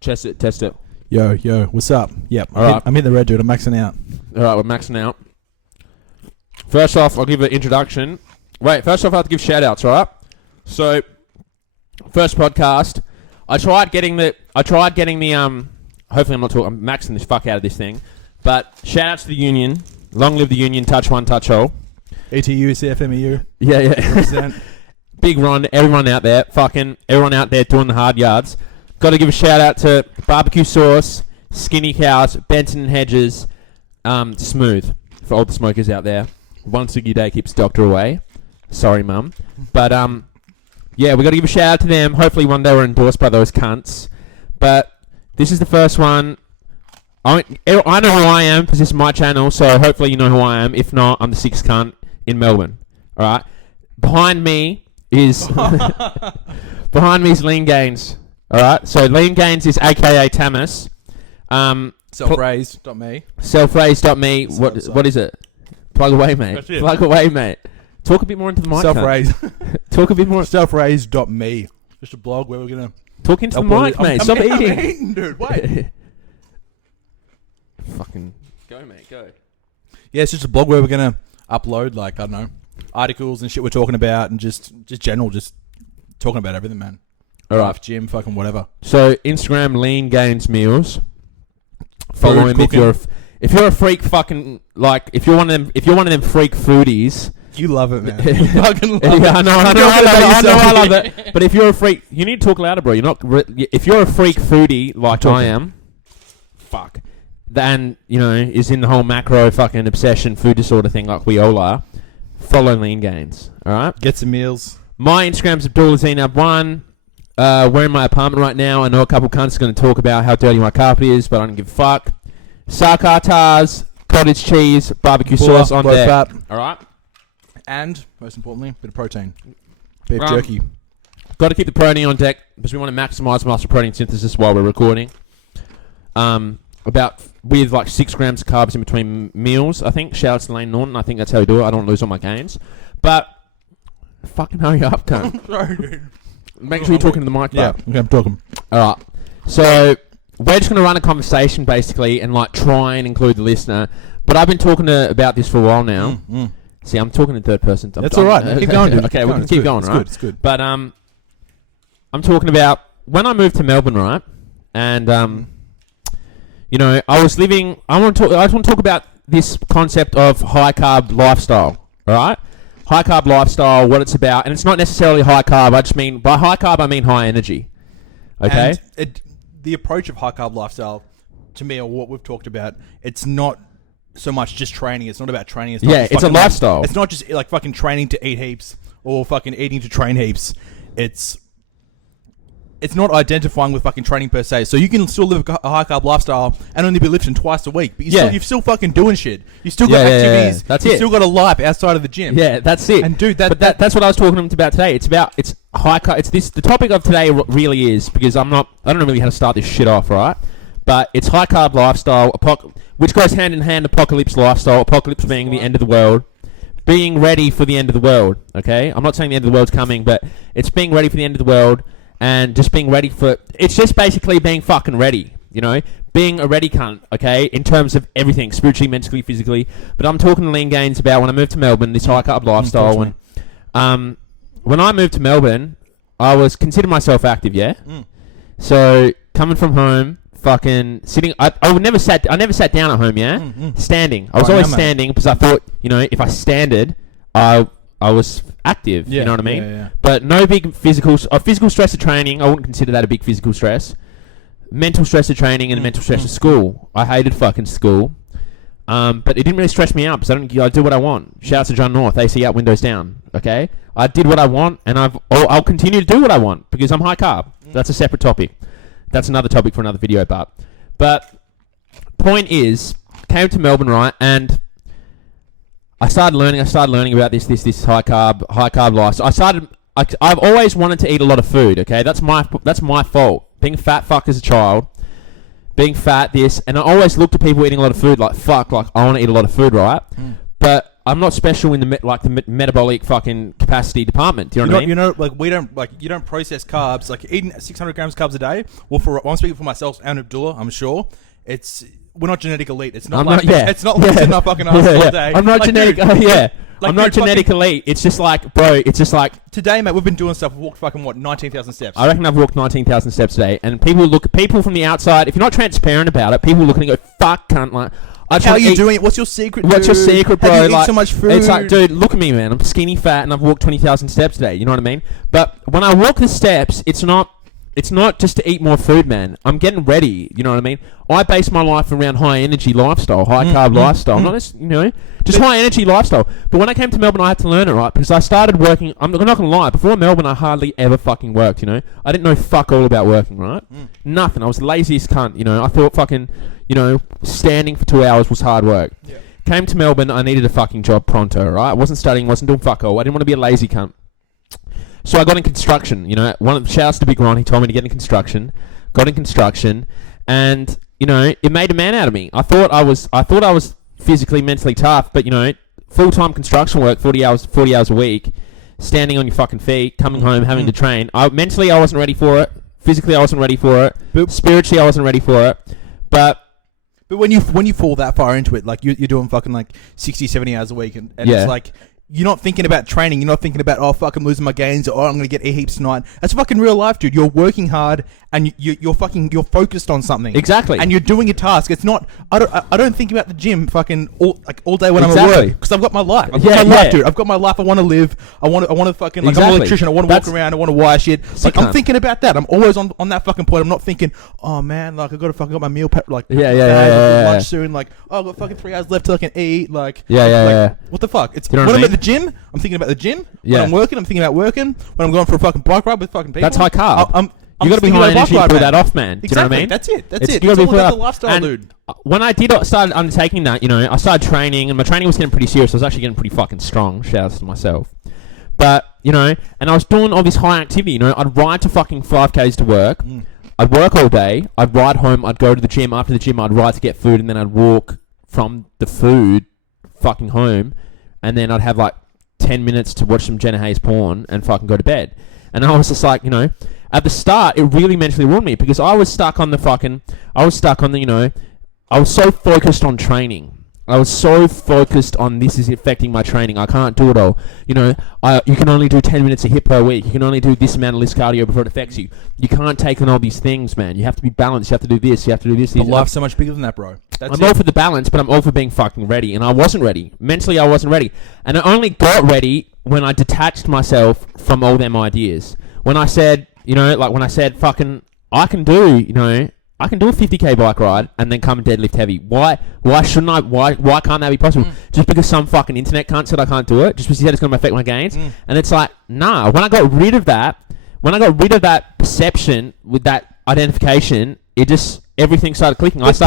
Test it. Yo, what's up? Yep. All right. I'm in the red, dude. I'm maxing out. All right, we're maxing out. First off, I'll give an introduction. Wait, first off, I have to give shout-outs, all right? So, first podcast, I tried getting the, hopefully I'm maxing this fuck out of this thing, but shout-outs to the union. Long live the union, touch one, touch all. ETU, CFMEU. Yeah. Big Ron, everyone out there doing the hard yards. Got to give a shout-out to Barbecue Sauce, Skinny Cows, Benson and Hedges, Smooth, for all the smokers out there. One ciggy day keeps doctor away. Sorry, mum. But, yeah, we got to give a shout-out to them. Hopefully one day we're endorsed by those cunts. But this is the first one. I know who I am because this is my channel, so hopefully you know who I am. If not, I'm the sixth cunt in Melbourne. All right? Behind me is Lean Gains. All right? So Lean Gains is a.k.a. Tamas. Selfraised.me. Selfraised.me. What is it? Plug away, mate. Plug away, mate. Talk a bit more into the mic. Self-raised. Talk a bit more. Selfraised.me. Just a blog where we're going to... Talk into the mic, mate. Stop eating. I'm eating, dude. Wait. Fucking go, mate. Go. Yeah, it's just a blog where we're going to upload, like, I don't know, articles and shit we're talking about and just talking about everything, man. All right. Life, gym, fucking whatever. So, Instagram, Lean Gains Meals. Follow him if you're a freak fucking, like, if you're one of them freak foodies. You love it, man. You fucking love it. Yeah, I know, I love it. But if you're a freak, you need to talk louder, bro. If you're a freak foodie like I am, then, is in the whole macro fucking obsession food disorder thing like we all are, follow Lean Gains, alright? Get some meals. My Instagram's Abdulazeenab1. We're in my apartment right now. I know a couple cunts are going to talk about how dirty my carpet is, but I don't give a fuck. Sarkartars, cottage cheese, barbecue sauce on there. Alright? And, most importantly, bit of protein. Beef jerky. Got to keep the protein on deck because we want to maximise muscle protein synthesis while we're recording. With like 6 grams of carbs in between meals, I think. Shout out to Lane Norton. I think that's how we do it. I don't want to lose all my gains. But, fucking hurry up, cunt. Sorry, dude. Make sure you're talking to the mic, yeah, okay, I'm talking. Alright. So, we're just going to run a conversation, basically, and like try and include the listener. But I've been talking about this for a while now. See, I'm talking in third person. That's alright. Keep going, dude. Okay, we can keep going, right? It's good. But, I'm talking about when I moved to Melbourne, right? And, I was living... I just want to talk about this concept of high-carb lifestyle, alright? High-carb lifestyle, what it's about. And it's not necessarily high-carb. I just mean... By high-carb, I mean high energy. Okay? And the approach of high-carb lifestyle, to me, or what we've talked about, it's not so much just training. It's not about training. It's not it's a lifestyle. It's not just like fucking training to eat heaps or fucking eating to train heaps. It's not identifying with fucking training per se. So you can still live a high-carb lifestyle and only be lifting twice a week. But you're still fucking doing shit. You still got activities. That's you still got a life outside of the gym. Yeah, that's it. And dude, that's what I was talking about today. It's high-carb. The topic of today really is, because I don't know really how to start this shit off, right? But it's high-carb lifestyle, which goes hand in hand, apocalypse lifestyle, apocalypse being the end of the world. Being ready for the end of the world, okay? I'm not saying the end of the world's coming, but it's being ready for the end of the world. And just being ready for... It's just basically being fucking ready, Being a ready cunt, okay? In terms of everything, spiritually, mentally, physically. But I'm talking to Lean Gains about when I moved to Melbourne, this high-carb lifestyle. And when I moved to Melbourne, I was considering myself active, yeah? So, coming from home, fucking sitting... I never sat down at home, yeah? Standing. I was always standing because I thought, if I standed, I was active, you know what I mean? Yeah. But no big physical stress of training. I wouldn't consider that a big physical stress. Mental stress of training and mental stress of school. I hated fucking school. But it didn't really stress me out because I do what I want. Shouts to John North, AC up, windows down. Okay? I did what I want and I'll continue to do what I want because I'm high carb. That's a separate topic. That's another topic for another video, but point is, came to Melbourne, right, and I started learning about this high carb lifestyle. I've always wanted to eat a lot of food, okay? That's my fault. Being fat fuck as a child. Being fat, and I always looked at people eating a lot of food like, fuck, like, I want to eat a lot of food, right? But I'm not special in the metabolic fucking capacity department. Do you know what I mean? You know, like you don't process carbs. Like eating 600 grams carbs a day. Well, I'm speaking for myself and Abdullah. I'm sure we're not genetic elite. It's not it's not like in our fucking ass all day. I'm not like, genetic. Dude, I'm not genetic elite. It's just like, bro. It's just like today, mate. We've been doing stuff. We've walked fucking 19,000 steps. I reckon I've walked 19,000 steps today, and people from the outside. If you're not transparent about it, people look at it and go, "Fuck, cunt!" Like, how are you doing it? What's your secret? What's your secret, bro? Have you eaten so much food? It's like, dude, look at me, man. I'm skinny, fat, and I've walked 20,000 steps today. You know what I mean? But when I walk the steps, it's not just to eat more food, man. I'm getting ready. You know what I mean? I base my life around high energy lifestyle, high carb lifestyle. Not just, just high energy lifestyle. But when I came to Melbourne, I had to learn it, right? Because I started working. I'm not gonna lie. Before Melbourne, I hardly ever fucking worked. I didn't know fuck all about working, right? Nothing. I was the laziest cunt. I thought fucking, standing for 2 hours was hard work. Yeah. Came to Melbourne, I needed a fucking job pronto, right? I wasn't studying, wasn't doing fuck all. I didn't want to be a lazy cunt. So I got in construction. Shouts to Big Ron. He told me to get in construction. Got in construction, and it made a man out of me. I thought I was physically, mentally tough, but full-time construction work, 40 hours a week, standing on your fucking feet, coming home, having to train. Mentally, I wasn't ready for it. Physically, I wasn't ready for it. But spiritually, I wasn't ready for it. But when you fall that far into it, like you're doing fucking like 60, 70 hours a week, and it's like, you're not thinking about training. You're not thinking about, oh, fuck, I'm losing my gains, or I'm going to get heaps tonight. That's fucking real life, dude. You're working hard, and you're focused on something. Exactly. And you're doing a task. It's not, I don't think about the gym fucking all day when I'm at work, because I've got my life. I've got my life, dude. I've got my life. I want to live. I want to fucking, like, I'm an electrician. I want to walk around. I want to wire shit. Like, I'm thinking about that. I'm always on that fucking point. I'm not thinking, oh, man, like, I've got to fucking got my meal pack, like, lunch soon. Like, oh, I've got fucking 3 hours left till I can eat. Like, what the fuck? It's when I'm at the gym, I'm thinking about the gym. When I'm working, I'm thinking about working. When I'm going for a fucking bike ride with fucking people, that's high carb. You got to be high energy to pull that off, man. Exactly. Do you know what I mean? That's it. You got to be all about the lifestyle, dude. When I started undertaking that, I started training, and my training was getting pretty serious. I was actually getting pretty fucking strong. Shouts to myself. But and I was doing all this high activity. I'd ride to fucking 5Ks to work. I'd work all day. I'd ride home. I'd go to the gym. After the gym, I'd ride to get food, and then I'd walk from the food fucking home, and then I'd have like 10 minutes to watch some Jenna Hayes porn and fucking go to bed. And I was just like, at the start, it really mentally ruined me, because I was stuck on I was so focused on training. I was so focused on, this is affecting my training. I can't do it all. You can only do 10 minutes of HIIT per week. You can only do this amount of list cardio before it affects you. You can't take on all these things, man. You have to be balanced. You have to do this. You have to do this. But life's so much bigger than that, bro. I'm all for the balance, but I'm all for being fucking ready. And I wasn't ready. Mentally, I wasn't ready. And I only got ready when I detached myself from all them ideas. When I said, fucking, I can do a 50k bike ride and then come and deadlift heavy. Why shouldn't I? Why can't that be possible? Just because some fucking internet cunt said I can't do it? Just because he said it's going to affect my gains? And it's like, nah. When I got rid of that perception with that identification, everything started clicking. Here's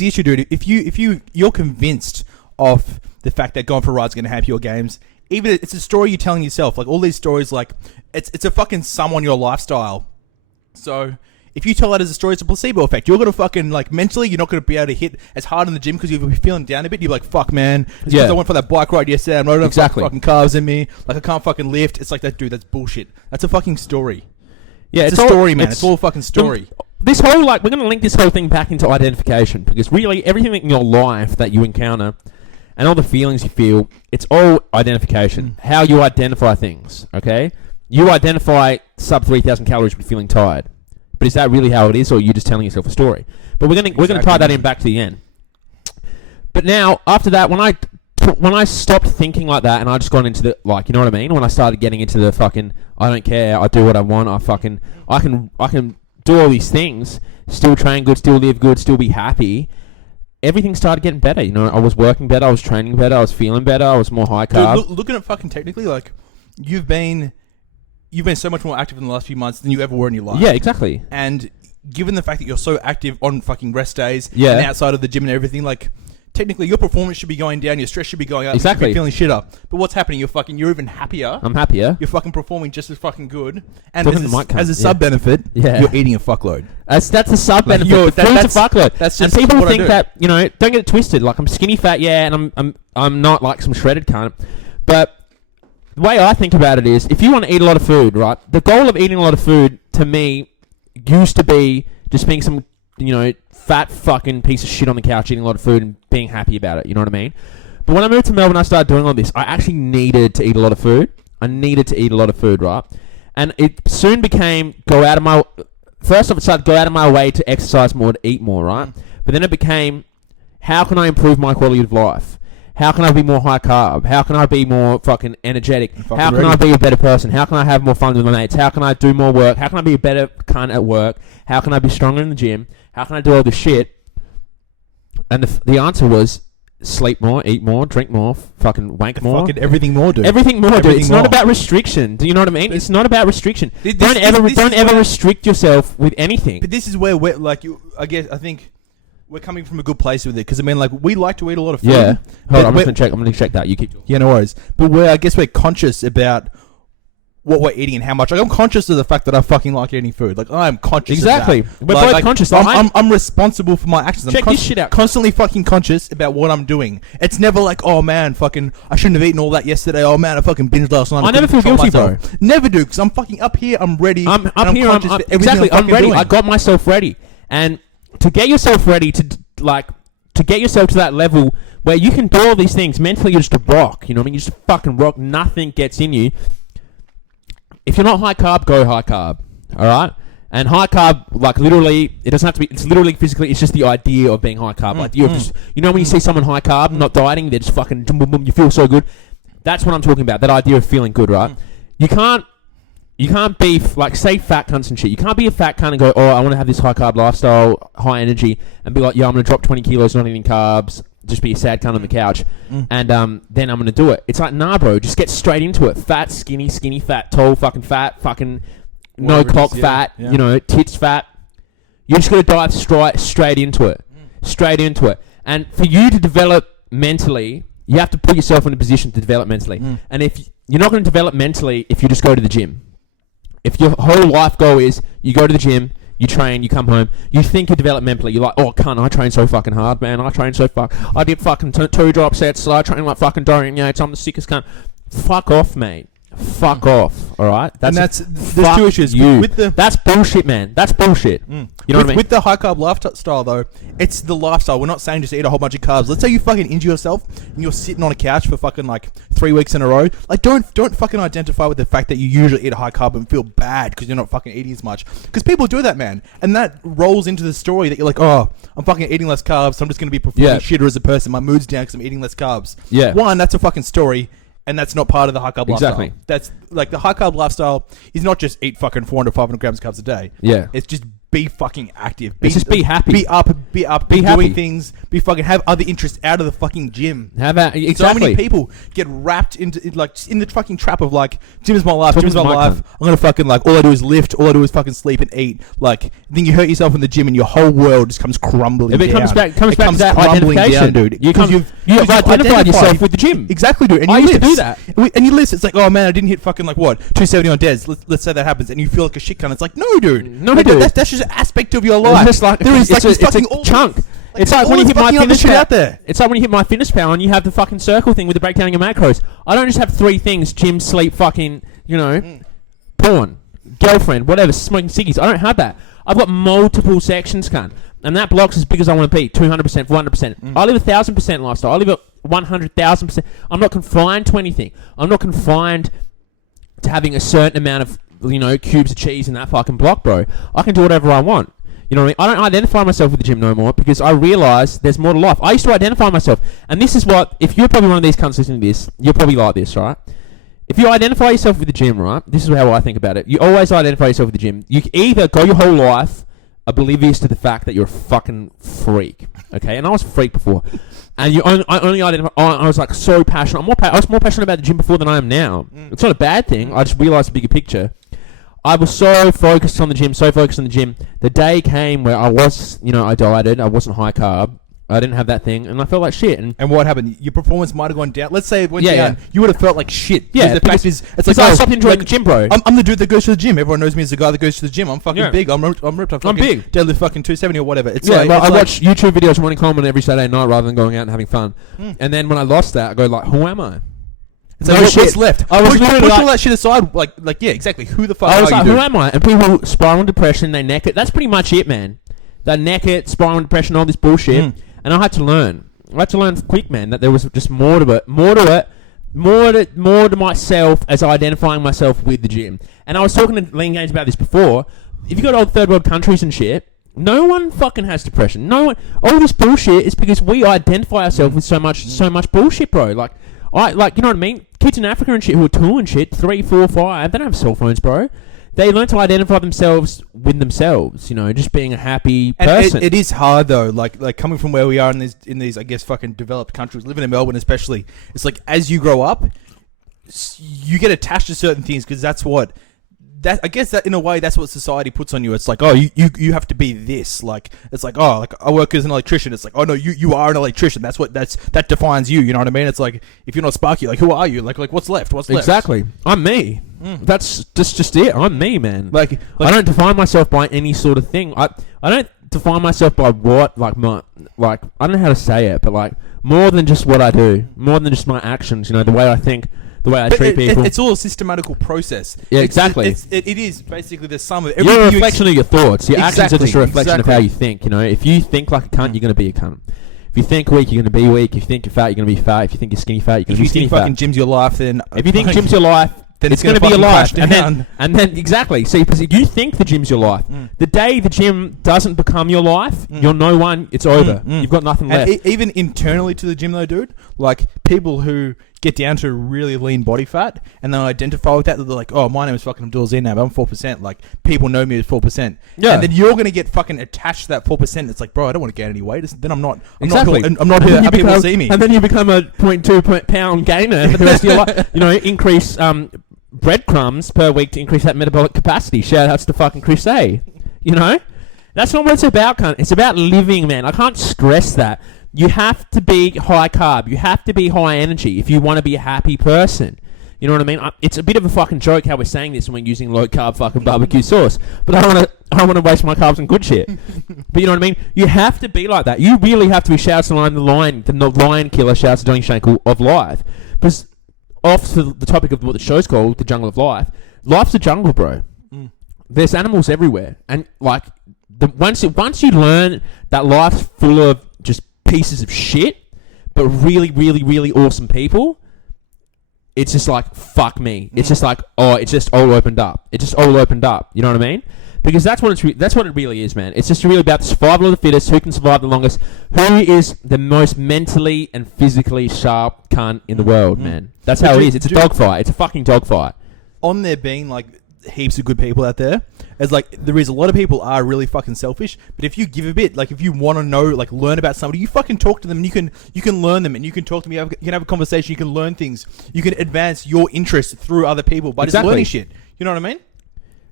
the issue, dude. If you're convinced of the fact that going for a ride is going to help your games, even it's a story you're telling yourself. Like all these stories, like it's a fucking sum on your lifestyle. So if you tell that as a story, it's a placebo effect. You're going to fucking, like, mentally, you're not going to be able to hit as hard in the gym because you'll be feeling down a bit. You're like, fuck, man. It's because I went for that bike ride yesterday. I'm not enough fucking carbs in me. Like, I can't fucking lift. It's like that, dude, that's bullshit. That's a fucking story. Yeah, it's a story, man. It's all a fucking story. This whole, we're going to link this whole thing back into identification, because really everything in your life that you encounter and all the feelings you feel, it's all identification. How you identify things, okay? You identify sub 3,000 calories with feeling tired. But is that really how it is, or are you just telling yourself a story? But we're gonna tie that in back to the end. But now, after that, when I stopped thinking like that, and I just got into the, like, you know what I mean? When I started getting into the fucking, I don't care, I do what I want, I can do all these things, still train good, still live good, still be happy. Everything started getting better. I was working better, I was training better, I was feeling better, I was more high carb. Dude, looking at fucking technically, like, you've been so much more active in the last few months than you ever were in your life. Yeah, exactly. And given the fact that you're so active on fucking rest days and outside of the gym and everything, like, technically your performance should be going down, your stress should be going up, Exactly. you should be feeling shit up. But what's happening? You're even happier. I'm happier. You're fucking performing just as fucking good. And Talking to the mic, cunt. as a sub benefit, Yeah. you're eating a fuckload. That's a sub benefit. you're- The food's a that's- fuckload. that's and just people what I think do. that, you know, don't get it twisted. Like, I'm skinny fat, yeah, and I'm not like some shredded cunt. But the way I think about it is, if you want to eat a lot of food, right? The goal of eating a lot of food to me used to be just being some, you know, fat fucking piece of shit on the couch eating a lot of food and being happy about it. You know what I mean? But when I moved to Melbourne, I started doing all this. I actually needed to eat a lot of food. I needed to eat a lot of food, right? And it soon became first off, it started go out of my way to exercise more, to eat more, right? But then it became, how can I improve my quality of life? How can I be more high carb? How can I be more fucking energetic? How can I be a better person? How can I have more fun with my mates? How can I do more work? How can I be a better cunt at work? How can I be stronger in the gym? How can I do all this shit? And the answer was sleep more, eat more, drink more, fucking wank more. Fucking everything more, dude. Everything more, dude. Everything It's more. not about restriction. Do you know what I mean? It's not about restriction. This Don't ever is restrict yourself with anything. But this is where we're like, I think we're coming from a good place with it, because I mean, like, we like to eat a lot of food. Yeah. but Hold on, I'm we're- just gonna check. I'm gonna check that. You keep talking. Yeah, no worries. But I guess we're conscious about what we're eating and how much. Like, I'm conscious of the fact that I fucking like eating food. Like, I'm conscious Exactly. of that. We're both conscious. I'm responsible for my actions. Check I'm this shit out. Constantly fucking conscious about what I'm doing. It's never like, oh man, fucking, I shouldn't have eaten all that yesterday. Oh man, I fucking binged last night. I never feel couldn't guilty, control bro. myself. Never do, because I'm fucking up here. I'm ready. I'm and up here. conscious for everything Exactly. I'm fucking ready. doing. I got myself ready, and to get yourself ready to get yourself to that level where you can do all these things mentally, you're just a rock. You know what I mean? You're just a fucking rock. Nothing gets in you. If you're not high carb, go high carb. All right. And high carb, like, literally, it doesn't have to be. It's literally physically. It's just the idea of being high carb. Like, you just, you know, when you see someone high carb, not dieting, they're just fucking boom, boom, boom. You feel so good. That's what I'm talking about. That idea of feeling good, right? You can't be like, say, fat cunts and shit. You can't be a fat cunt and go, oh, I want to have this high carb lifestyle, high energy, and be like, yeah, I'm gonna drop 20 kilos, not eating carbs, just be a sad cunt on the couch, and then I'm gonna do it. It's like, nah, bro, just get straight into it. Fat, skinny, fat, tall, fucking fat, fucking no Whatever it cock is, fat, yeah. you know, tits fat. You're just gonna dive straight into it, straight into it. And for you to develop mentally, you have to put yourself in a position to develop mentally. And if you're not going to develop mentally if you just go to the gym. If your whole life goal is you go to the gym, you train, you come home, you think you develop mentally. You're like, oh, cunt, I train so fucking hard, man. I train so I did fucking 2 drop sets, so I train like fucking Dorian Yates. I'm the sickest cunt. Fuck off, mate. Fuck off, all right? There's two issues. That's bullshit, man. That's bullshit. You know what I mean? With the high carb lifestyle, though, it's the lifestyle. We're not saying just eat a whole bunch of carbs. Let's say you fucking injure yourself and you're sitting on a couch for fucking like 3 weeks in a row. Like, don't fucking identify with the fact that you usually eat a high carb and feel bad because you're not fucking eating as much. Because people do that, man, and that rolls into the story that you're like, oh, I'm fucking eating less carbs, so I'm just gonna be performing shitter as a person. My mood's down because I'm eating less carbs. Yeah. One, that's a fucking story. And that's not part of the high carb Exactly. lifestyle. That's like, the high carb lifestyle is not just eat fucking 400, 500 grams of carbs a day. Yeah. It's just be fucking active. It's just be happy. Be up. Be happy. doing things. Be fucking have other interests out of the fucking gym. Exactly. So many people get wrapped into like in the fucking trap of like, gym is my life. Gym is my life. cunt. I'm gonna fucking like, all I do is lift. All I do is fucking sleep and eat. Like, then you hurt yourself in the gym and your whole world just comes crumbling. If it down. comes back to that crumbling identification, down, dude. You've identified yourself with the gym. Exactly, dude. And I you used to do list. that. And you list. It's like, oh man, I didn't hit fucking like what 270 on Des. Let's say that happens, and you feel like a shit cunt. It's like, no, dude. No, Like, dude. That's just an aspect of your life. It's just like, there is like it's this a fucking all- chunk. like, It's like all when you this hit my fucking other fitness shit pal. out there. It's like when you hit my fitness pal and you have the fucking circle thing with the breakdown of your macros. I don't just have 3 things: gym, sleep, fucking, you know, porn, girlfriend, whatever, smoking ciggies. I don't have that. I've got multiple sections, cunt. And that block's as big as I want to be, 200%, 400%. I live 1,000% lifestyle. I live at 100,000%. I'm not confined to anything. I'm not confined to having a certain amount of, you know, cubes of cheese in that fucking block, bro. I can do whatever I want. You know what I mean? I don't identify myself with the gym no more because I realise there's more to life. I used to identify myself. And this is what, if you're probably one of these cunts listening to this, you're probably like this, right? If you identify yourself with the gym, right? This is how I think about it. You always identify yourself with the gym. You either go your whole life oblivious to the fact that you're a fucking freak, okay? And I was a freak before. And I only identify. I was like so passionate. I was more passionate about the gym before than I am now. It's not a bad thing. I just realised the bigger picture. I was so focused on the gym, The day came where I was, you know, I dieted. I wasn't high carb. I didn't have that thing, and I felt like shit. And what happened? Your performance might have gone down. Let's say it went Yeah, down. yeah. You would have felt like shit. Yeah, The fact is, it's like, I stopped enjoying the gym, bro. I'm the dude that goes to the gym. Everyone knows me as the guy that goes to the gym. I'm fucking big. I'm ripped. I'm fucking big. Deadlift fucking 270 or whatever. It's Yeah, like, well, it's I watch YouTube videos of Ronnie Coleman every Saturday night rather than going out and having fun. And then when I lost that, I go like, who am I? It's like, what's left? I was push literally all that shit aside. Like, yeah, exactly. Who the fuck I are was you, like, dude? who am I? And people spiral in depression, they neck it. That's pretty much it, man. They neck it, spiral in depression, all this bullshit. And I had to learn. I had to learn quick, man, that there was just more to it. More to myself as identifying myself with the gym. And I was talking to Lean Gaines about this before. If you go to old third world countries and shit, no one fucking has depression. No one. All this bullshit is because we identify ourselves with so much bullshit, bro. Like, you know what I mean? Kids in Africa and shit who are 2 and shit, 3, 4, 5, they don't have cell phones, bro. They learn to identify themselves with themselves, you know, just being a happy person. And it is hard though, like coming from where we are in these I guess fucking developed countries, living in Melbourne especially. It's like as you grow up, you get attached to certain things because I guess that in a way that's what society puts on you. It's like, oh, you have to be this. Like it's like, oh, like I work as an electrician. It's like, oh no, you are an electrician. That defines you. You know what I mean? It's like if you're not Sparky, like who are you? Like what's left? What's left? Exactly. I'm me. That's just it. I'm me, man. Like I don't define myself by any sort of thing. I don't define myself by what I don't know how to say it, but like more than just what I do, more than just my actions. You know, the way I think. The way I treat people. It's all a systematical process. Yeah, exactly. It is basically the sum of everything. You're a reflection of your thoughts. Your actions are Exactly, just a reflection exactly. of how you think. You know, if you think like a cunt, you're going to be a cunt. If you think weak, you're going to be weak. If you think you're fat, you're going to be fat. If you think you're skinny fat, you're going to be skinny fat. If you think fucking gym's your life, then if you think gym's your life, then it's going to be your life. And then exactly. See, because you think the gym's your life. The day the gym doesn't become your life, you're no one. It's over. You've got nothing left. Even internally to the gym, though, dude, like people who get down to really lean body fat and then identify with that, they're like, oh, my name is fucking Abdul Zainab, I'm 4%. Like people know me as 4%. Yeah. And then you're gonna get fucking attached to that 4%. It's like, bro, I don't want to gain any weight. Then I'm not Exactly. I'm not here. People see me. And then you become a 0.2 pound gainer for the rest of your life. You know, increase breadcrumbs per week to increase that metabolic capacity. Shout outs to fucking Chris A. You know? That's not what it's about, cunt. It's about living, man. I can't stress that. You have to be high carb. You have to be high energy if you want to be a happy person. You know what I mean? It's a bit of a fucking joke how we're saying this when we're using low carb fucking barbecue sauce. But I want to waste my carbs on good shit. But you know what I mean? You have to be like that. You really have to be shouts to the lion killer shouts to Johnny Shankel of life. Because off to the topic of what the show's called, the jungle of life. Life's a jungle, bro. There's animals everywhere, and like once you learn that life's full of just pieces of shit, but really, really, really awesome people, it's just like, fuck me. It's just like, oh, it's just all opened up. It just all opened up. You know what I mean? Because that's what it really is, man. It's just really about the survival of the fittest, who can survive the longest, who is the most mentally and physically sharp cunt in the world, man. That's how it is. It's a dogfight. It's a fucking dogfight. On there being like heaps of good people out there, as like there is a lot of people are really fucking selfish, but if you give a bit, like if you want to know, like learn about somebody, you fucking talk to them and you can learn them and you can talk to me, you can have a conversation, you can learn things, you can advance your interest through other people by just learning shit. You know what I mean?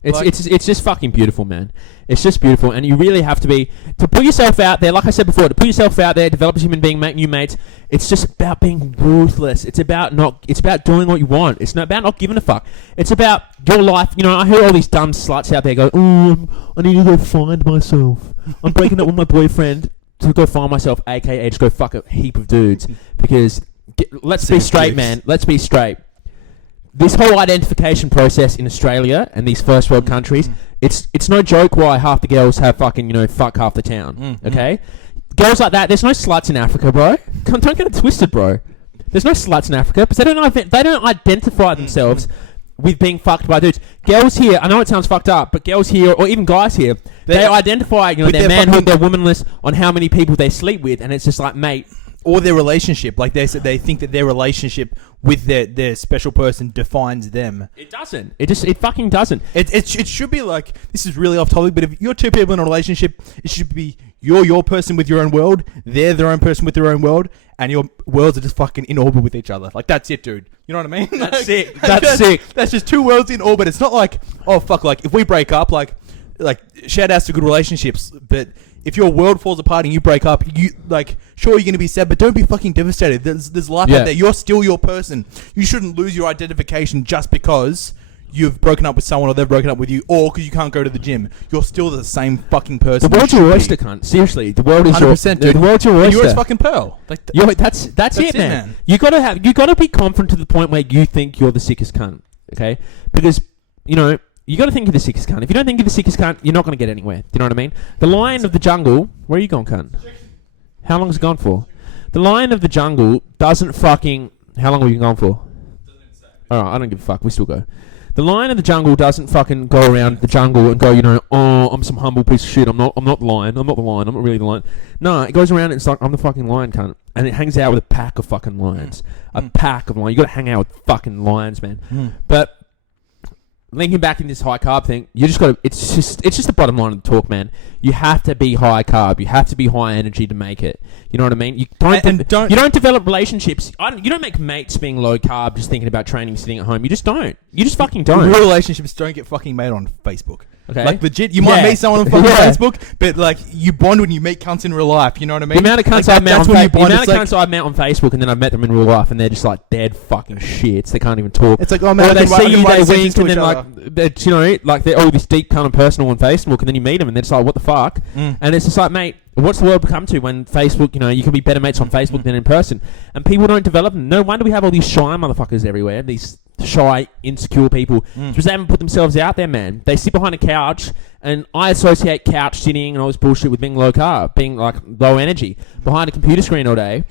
It's just fucking beautiful, man. It's just beautiful, and you really have to put yourself out there. Like I said before, to put yourself out there, develop as a human being, make new mates. It's just about being ruthless. It's about doing what you want. It's not about not giving a fuck. It's about your life. You know, I hear all these dumb sluts out there go, "Oh, I need to go find myself. I'm breaking up with my boyfriend to go find myself, aka just go fuck a heap of dudes." Because let's be straight, man. Let's be straight. This whole identification process in Australia and these first world countries, it's no joke why half the girls have fucking, you know, fuck half the town. Okay? Girls like that, there's no sluts in Africa, bro. Don't get it twisted, bro. There's no sluts in Africa because they don't identify themselves with being fucked by dudes. Girls here, I know it sounds fucked up, but girls here, or even guys here, they identify, you know, their manhood, their womanliness on how many people they sleep with, and it's just like, mate. Or their relationship, like they think that their relationship with their special person defines them. It doesn't. It fucking doesn't. It should be like, this is really off topic, but if you're two people in a relationship, it should be you're your person with your own world, they're their own person with their own world, and your worlds are just fucking in orbit with each other. Like that's it, dude. You know what I mean? That's sick. That's sick. That's just two worlds in orbit. It's not like, oh fuck, like if we break up, like shout outs to good relationships, but if your world falls apart and you break up, you like, sure, you're gonna be sad, but don't be fucking devastated. There's life out there. You're still your person. You shouldn't lose your identification just because you've broken up with someone or they've broken up with you, or because you can't go to the gym. You're still the same fucking person. The world's your oyster, cunt. Seriously, the world is 100%, your. dude. The world's your oyster. And you're his fucking pearl. Like, that's it, man. You gotta be confident to the point where you think you're the sickest cunt. Okay, because you got to think you're the sickest cunt. If you don't think you're the sickest cunt, you're not going to get anywhere. Do you know what I mean? The lion of the jungle... Where are you going, cunt? How long is it gone for? The lion of the jungle doesn't fucking... How long have you gone for? Alright, I don't give a fuck. We still go. The lion of the jungle doesn't fucking go around the jungle and go, oh, I'm some humble piece of shit. I'm not the lion. I'm not the lion. I'm not really the lion. No, it goes around and it's like, I'm the fucking lion, cunt. And it hangs out with a pack of fucking lions. A pack of lions. You got to hang out with fucking lions, man. But... linking back in this high carb thing, you just got to. It's just the bottom line of the talk, man. You have to be high carb. You have to be high energy to make it. You know what I mean? You don't develop relationships. You don't make mates being low carb, just thinking about training, sitting at home. You just don't. You just fucking don't. Real relationships don't get fucking made on Facebook. Okay. Like legit, you might meet someone on fucking Facebook, but like you bond when you meet cunts in real life. You know what I mean? The amount of cunts I've met on Facebook, and then I've met them in real life, and they're just like dead fucking shits. They can't even talk. It's like, oh man, or they see you, they wink, and then like they're all this deep kind of personal on Facebook, and then you meet them, and they're just like, what the fuck? And it's just like, mate, what's the world become to when Facebook? You can be better mates on Facebook than in person, and people don't develop them. No wonder we have all these shy motherfuckers everywhere. These shy, insecure people because they haven't put themselves out there, man. They sit behind a couch, and I associate couch sitting and all this bullshit with being low carb, being like low energy, behind a computer screen all day.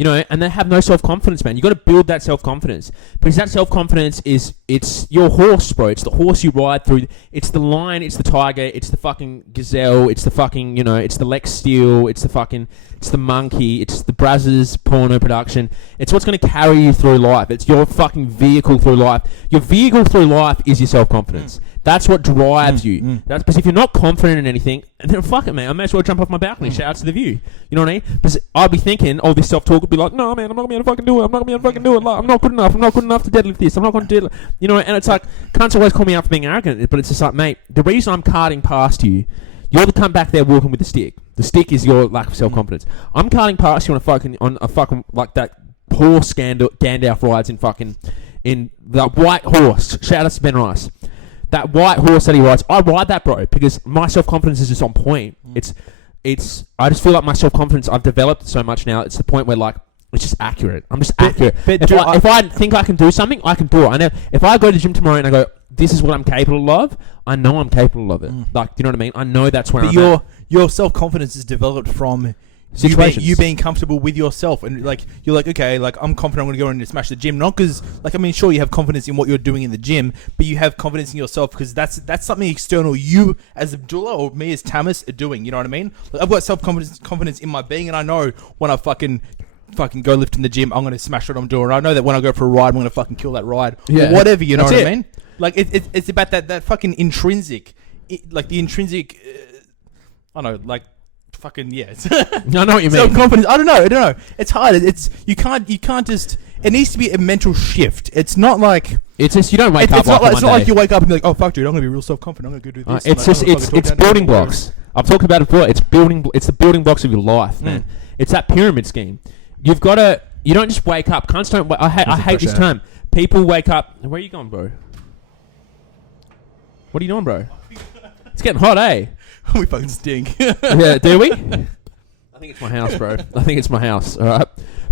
And they have no self-confidence, man. You got to build that self-confidence, because that self-confidence it's your horse, bro. It's the horse you ride through. It's the lion, it's the tiger, it's the fucking gazelle, it's the fucking, it's the Lex Steel, it's the monkey, it's the Brazzers porno production. It's what's going to carry you through life. It's your fucking vehicle through life. Your vehicle through life is your self-confidence. That's what drives you. That's because if you're not confident in anything, then fuck it, man. I may as well jump off my balcony. Shout out to the view. You know what I mean? Because I'd be thinking, all this self-talk would be like, no, man, I'm not going to be able to fucking do it. I'm not going to be able to fucking do it. Like, I'm not good enough. I'm not good enough to deadlift this. I'm not going to do it. And it's like, cunts always call me out for being arrogant, but it's just like, mate, the reason I'm carting past you, you're the cunt back there walking with the stick. The stick is your lack of self-confidence. I'm carting past you on a fucking like that horse Gandalf rides in the white horse. Shout out to Ben Rice. That white horse that he rides, I ride that, bro, because my self-confidence is just on point. I just feel like my self-confidence, I've developed so much now, it's the point where, like, it's just accurate. I'm just accurate. If I think I can do something, I can do it. I know if I go to the gym tomorrow and I go, this is what I'm capable of, I know I'm capable of it. Like, do you know what I mean? I know that's where I'm at. Your self-confidence is developed from you being comfortable with yourself, and like you're like, okay, like I'm confident I'm going to go in and smash the gym, not because like, I mean, sure, you have confidence in what you're doing in the gym, but you have confidence in yourself because that's something external you as Abdullah or me as Tamas are doing. You know what I mean? Like, I've got confidence in my being, and I know when I fucking go lift in the gym, I'm going to smash what I'm doing. I know that when I go for a ride, I'm going to fucking kill that ride or whatever. You know what I mean? Like it's about that fucking intrinsic, like the intrinsic. I don't know, like. Fucking yes. I know what you mean. Self-confidence. I don't know. It's hard. It's you can't just. It needs to be a mental shift. It's not like it's just you don't wake up. It's not like you wake up and be like, oh fuck, dude, I'm gonna be real self-confident. I'm gonna go do this. It's building blocks. I've talked about it before. It's the building blocks of your life, man. It's that pyramid scheme. You've got to. You don't just wake up. Cunts don't. I hate this term. People wake up. Where are you going, bro? What are you doing, bro? It's getting hot, eh? We fucking stink. Yeah, do we? I think it's my house, bro. I think it's my house. All right,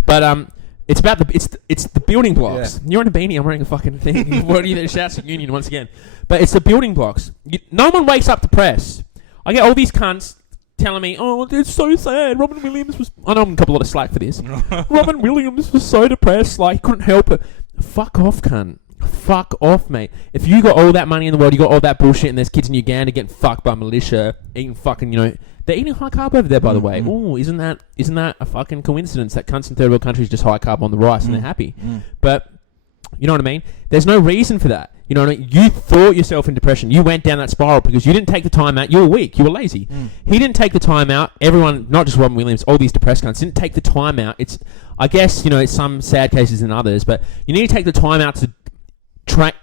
but it's about it's the building blocks. Yeah. You're in a beanie. I'm wearing a fucking thing. What are you? Shouts at Union once again. But it's the building blocks. No one wakes up depressed. I get all these cunts telling me, "Oh, it's so sad. Robin Williams was." I know I'm gonna cop a lot of slack for this. Robin Williams was so depressed, like he couldn't help it. Fuck off, cunt. Fuck off, mate. If you got all that money in the world, you got all that bullshit, and there's kids in Uganda getting fucked by militia, eating fucking, they're eating high carb over there, by the way. Oh, isn't that a fucking coincidence that cunts in third world countries just high carb on the rice and they're happy? But, you know what I mean? There's no reason for that. You know what I mean? You thought yourself in depression. You went down that spiral because you didn't take the time out. You were weak. You were lazy. He didn't take the time out. Everyone, not just Robin Williams, all these depressed cunts didn't take the time out. It's, I guess, it's some sad cases than others, but you need to take the time out to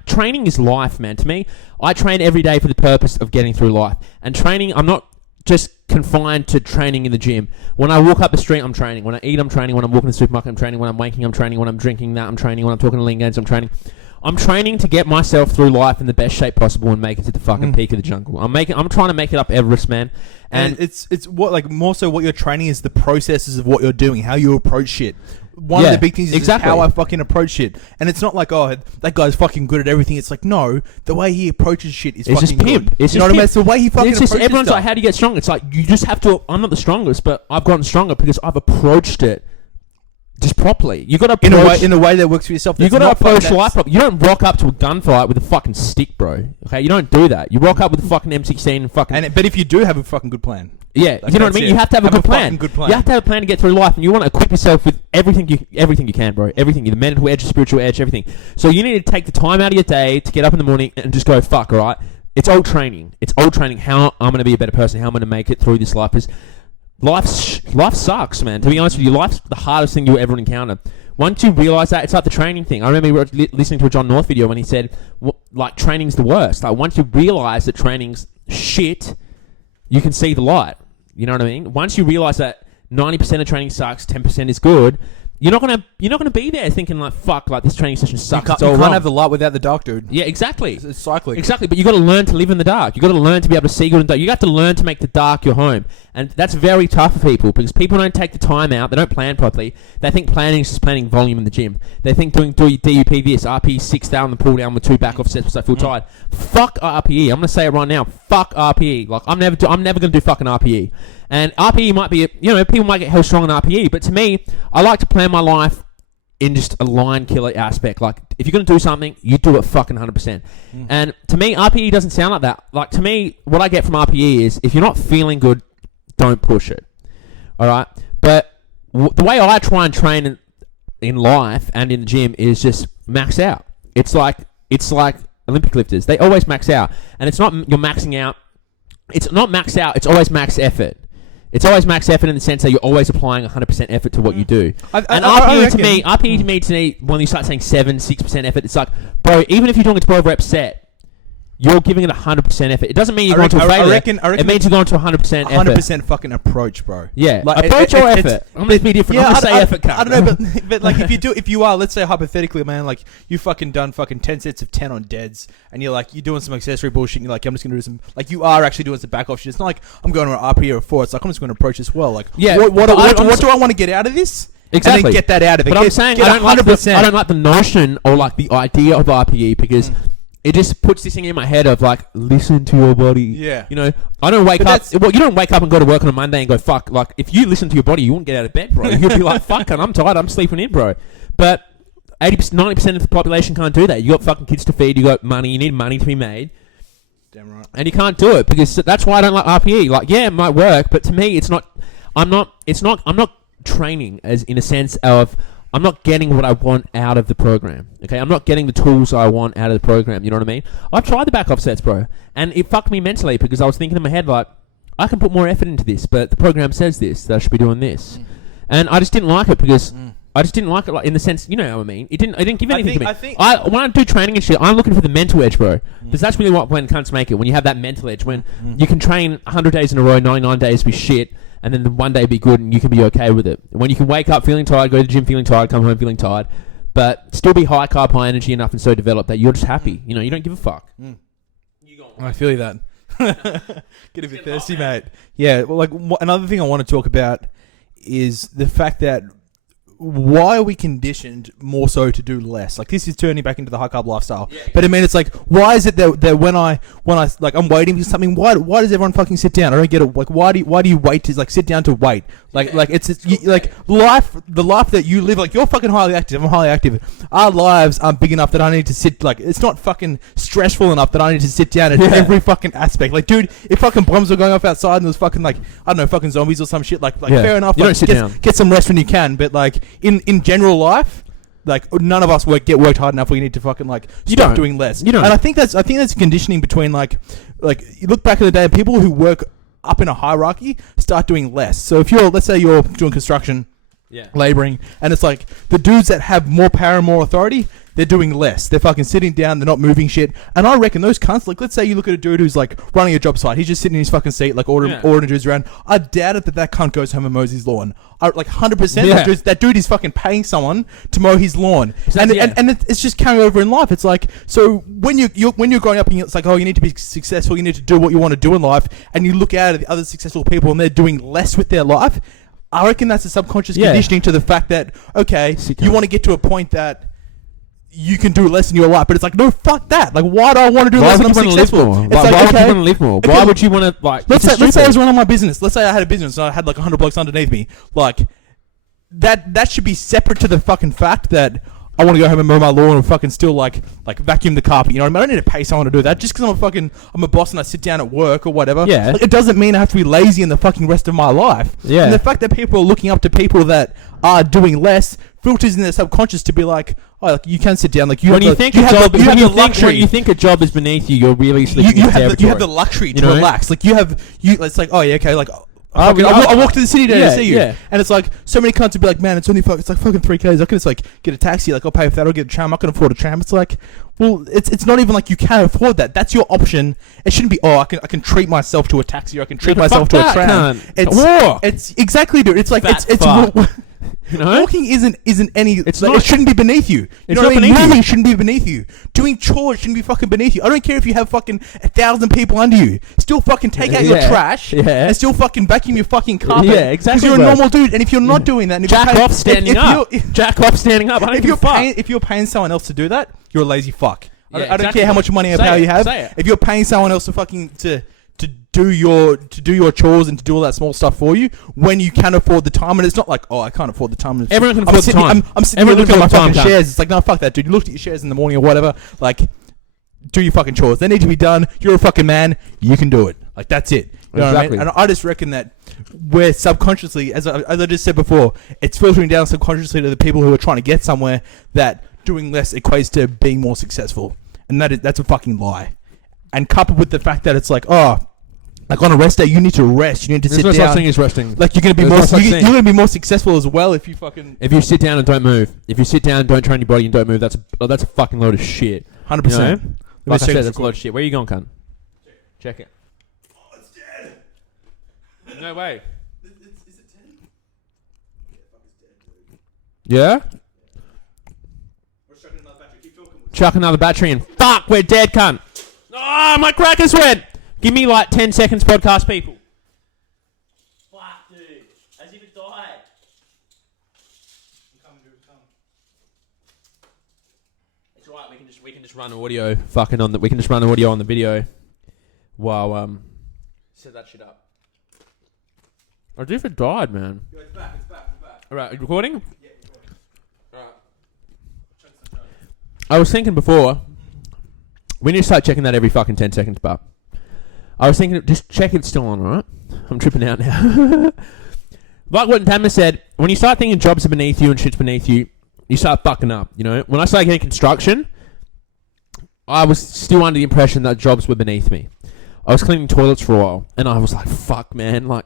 training is life, man. To me, I train every day for the purpose of getting through life. And training, I'm not just confined to training in the gym. When I walk up the street, I'm training. When I eat, I'm training. When I'm walking to the supermarket, I'm training. When I'm wanking, I'm training. When I'm drinking that, I'm training. When I'm talking to lean gains, I'm training. I'm training to get myself through life in the best shape possible and make it to the fucking peak of the jungle. I'm trying to make it up Everest, man. And it's what, like, more so what you're training is the processes of what you're doing, how you approach shit. One of the big things is how I fucking approach shit. And it's not like, oh, that guy's fucking good at everything. It's like, no, the way he approaches shit is fucking good. It's you know what I mean? It's the way he fucking approaches everyone's stuff. like, how do you get stronger? It's like, you just have to... I'm not the strongest, but I've gotten stronger because I've approached it just properly. You got to approach... In a way that works for yourself. You got to approach life properly. You don't rock up to a gunfight with a fucking stick, bro. Okay? You don't do that. You rock up with a fucking M16 and fucking... But if you do have a fucking good plan... Yeah, you know what I mean? You have to have a good plan. You have to have a plan to get through life, and you want to equip yourself with everything you can, bro. Everything. The mental edge, the spiritual edge, everything. So you need to take the time out of your day to get up in the morning and just go, fuck, all right? It's old training. It's old training. How I'm going to be a better person, how I'm going to make it through this life. Is life sucks, man. To be honest with you, life's the hardest thing you'll ever encounter. Once you realise that, it's like the training thing. I remember listening to a John North video when he said, like, training's the worst. Like, once you realise that training's shit, you can see the light. You know what I mean? Once you realise that 90% of training sucks, 10% is good, you're not gonna be there thinking like, fuck, like this training session sucks. You can't have the light without the dark, dude. Yeah, exactly. It's cycling. Exactly, but you got to learn to live in the dark. You got to learn to be able to see good and dark. You got to learn to make the dark your home, and that's very tough for people because people don't take the time out. They don't plan properly. They think planning is just planning volume in the gym. They think doing DUP this, RPE 6 down the pull down with 2 back off sets because I feel tired. Fuck RPE. I'm gonna say it right now. Fuck RPE. Like I'm never gonna do fucking RPE. And RPE might be, people might get hell strong on RPE, but to me, I like to plan my life in just a line killer aspect. Like, if you're going to do something, you do it fucking 100%. And to me, RPE doesn't sound like that. Like, to me, what I get from RPE is, if you're not feeling good, don't push it. All right? But the way I try and train in life and in the gym is just max out. It's like Olympic lifters. They always max out. And it's not you're maxing out. It's not max out. It's always max effort. It's always max effort in the sense that you're always applying 100% effort to what you do. RPE to me, when you start saying 6% effort, it's like, bro, even if you're doing a 12 rep set, you're giving it 100% effort. It doesn't mean you're going to a failure. It means you're going to 100% effort. 100% fucking approach, bro. Yeah. Like, approach or effort? I'm going to be different. I'm going to say effort. I don't know, but like if you are, let's say hypothetically, man, like you fucking done fucking 10 sets of 10 on deads, and you're doing some accessory bullshit, and you're like, I'm just going to do some, like you are actually doing some back off shit. It's not like I'm going to an RPE or a 4. It's like I'm just going to approach this well. Like, yeah, what do I want to get out of this? Exactly. And then get that out of it. But I'm saying I don't like the notion or like the idea of RPE because it just puts this thing in my head of like, listen to your body. Yeah. I don't wake up. Well, you don't wake up and go to work on a Monday and go, fuck. Like, if you listen to your body, you wouldn't get out of bed, bro. You'd be like, fuck, I'm tired. I'm sleeping in, bro. But 90% of the population can't do that. You got fucking kids to feed. You got money. You need money to be made. Damn right. And you can't do it because that's why I don't like RPE. Like, yeah, it might work, but to me, it's not. I'm not training as in a sense of. I'm not getting what I want out of the program. Okay, I'm not getting the tools I want out of the program. You know what I mean? I've tried the back off sets, bro, and it fucked me mentally because I was thinking in my head like, I can put more effort into this, but the program says this that I should be doing this, and I just didn't like it because I just didn't like it. Like in the sense, you know what I mean? It didn't give anything to me. When I do training and shit, I'm looking for the mental edge, bro, because that's really what when cunts make it. When you have that mental edge, when you can train 100 days in a row, 99 days be shit. And then the one day be good and you can be okay with it. When you can wake up feeling tired, go to the gym feeling tired, come home feeling tired, but still be high carb, high energy enough and so developed that you're just happy. You don't give a fuck. I feel you that. Get a bit thirsty, mate. Yeah, well, like another thing I want to talk about is the fact that why are we conditioned more so to do less? Like this is turning back into the high carb lifestyle. Yeah. But I mean, it's like, why is it that when I like I'm waiting for something, why does everyone fucking sit down? I don't get it. Like why do you wait to like sit down to wait? Like like the life that you live, like you're fucking highly active. I'm highly active. Our lives aren't big enough that I need to sit. Like it's not fucking stressful enough that I need to sit down at every fucking aspect. Like dude, if fucking bombs were going off outside and there's fucking like I don't know fucking zombies or some shit, like fair enough. You like, don't sit down. Get some rest when you can, but like. In general life, like none of us get worked hard enough. We need to fucking like stop doing less. You don't. And I think that's conditioning between like you look back in the day, people who work up in a hierarchy start doing less. So if let's say you're doing construction, laboring, and it's like the dudes that have more power and more authority, they're doing less. They're fucking sitting down. They're not moving shit. And I reckon those cunts, like, let's say you look at a dude who's like running a job site. He's just sitting in his fucking seat, like ordering dudes around. I doubt it that cunt goes home and mows his lawn. Like 100%. That dude is fucking paying someone to mow his lawn, and it's just carrying over in life. It's like, so when you're growing up and it's like, oh, you need to be successful. You need to do what you want to do in life, and you look out at the other successful people and they're doing less with their life. I reckon that's a subconscious conditioning to the fact that, okay, you want to get to a point that you can do less in your life, but it's like, no, fuck that. Like, why do I want to do less when I'm successful? Why would you want to live more? Why would you want to, like... Let's say I was running my business. Let's say I had a business and I had like 100 blokes underneath me. Like, that should be separate to the fucking fact that I want to go home and mow my lawn and fucking still like vacuum the carpet. You know what I mean? I don't need to pay someone to do that just because I'm a boss and I sit down at work or whatever. Yeah. Like, it doesn't mean I have to be lazy in the fucking rest of my life. Yeah. And the fact that people are looking up to people that are doing less filters in their subconscious to be like, oh, like, you can sit down. Like, when you think a job is beneath you, you're really sleeping in territory. You have the luxury to relax. Like, it's like, oh yeah, okay, like, I walk to the city today to see you, and it's like so many cunts would be like, man, it's like fucking 3Ks. I can just like get a taxi, like I'll pay for that. I'll get a tram. I can afford a tram. It's like, well, it's not even like you can't afford that. That's your option. It shouldn't be, oh, I can treat myself to a taxi, or I can treat myself to a tram. It's exactly, dude. It's like you know? Walking isn't any. It's like, it shouldn't be beneath you. You know what I mean? Moving shouldn't be beneath you. Doing chores shouldn't be fucking beneath you. I don't care if you have fucking 1,000 people under you. Still fucking take out your trash and still fucking vacuum your fucking carpet. Yeah, exactly. Because you're a normal dude, and if you're not doing that, and jack off standing up. Jack off standing up. If you're paying someone else to do that, you're a lazy fuck. I don't care how much money or power you have. If you're paying someone else to fucking to do your chores and to do all that small stuff for you when you can afford the time, and it's not like, oh, I can't afford the time. Everyone can afford the time. I'm sitting here looking at my fucking shares. It's like, no, fuck that, dude. You looked at your shares in the morning or whatever. Like, do your fucking chores. They need to be done. You're a fucking man. You can do it. Like, that's it. You know what I mean? And I just reckon that we're subconsciously, as I just said before, it's filtering down subconsciously to the people who are trying to get somewhere that doing less equates to being more successful, and that's a fucking lie. And coupled with the fact that it's like, oh, like on a rest day, you need to rest. You need to sit down. There's no such thing as resting. Like, you're gonna be you're gonna be more successful as well if you sit down and don't move. If you sit down and don't train your body and don't move, that's a fucking load of shit. 100%. You know? Like I said, that's a load of shit. Where are you going, cunt? Check it. Oh, it's dead. No way. Is it 10? Yeah, fuck, it's dead, dude. Yeah. We're chucking another battery. Keep talking. Chuck another battery and fuck, we're dead, cunt. Oh, my crackers went. Give me like 10 seconds, podcast people. Fuck, dude. As if it died. I'm coming, dude. Come. It's alright, we can just run audio we can just run audio on the video while set that shit up. I do if it died, man. Yo, it's back. Alright, are you recording? Yeah, recording. Alright. I was thinking before, we need to start checking that every fucking 10 seconds, but I was thinking, just check it's still on, right? I'm tripping out now. Like what Tamma said, when you start thinking jobs are beneath you and shit's beneath you, you start fucking up, you know? When I started getting construction, I was still under the impression that jobs were beneath me. I was cleaning toilets for a while, and I was like, fuck, man, like,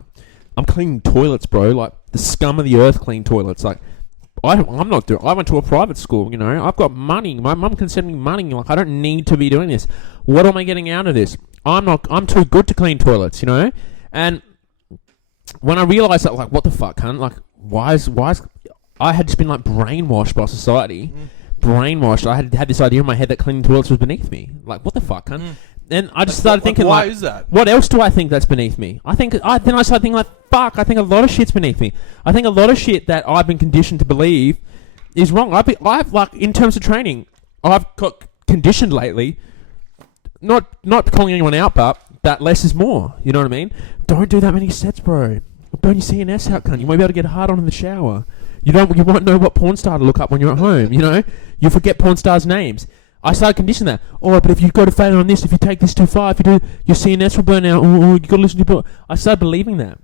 I'm cleaning toilets, bro. Like, the scum of the earth clean toilets. Like, I'm not doing. I went to a private school, you know. I've got money. My mum can send me money. Like, I don't need to be doing this. What am I getting out of this? I'm too good to clean toilets, you know. And when I realised that, like, what the fuck, cunt? Like, why is I had just been like brainwashed by society. Brainwashed. I had this idea in my head that cleaning toilets was beneath me. Like, what the fuck, cunt? And I just started thinking, why like, is that? What else do I think that's beneath me? Then I started thinking, like, fuck, I think a lot of shit's beneath me. I think a lot of shit that I've been conditioned to believe is wrong. I've like, in terms of training, I've got conditioned lately, not calling anyone out, but that less is more. You know what I mean? Don't do that many sets, bro. Burn your CNS out, cunt. You won't be able to get hard on in the shower. You won't know what porn star to look up when you're at home, you know? You forget porn stars' names. I started conditioning that. Oh, but if you go to failure on this, if you take this too far, if you do, your CNS will burn out. Oh, you got to listen to people. I started believing that.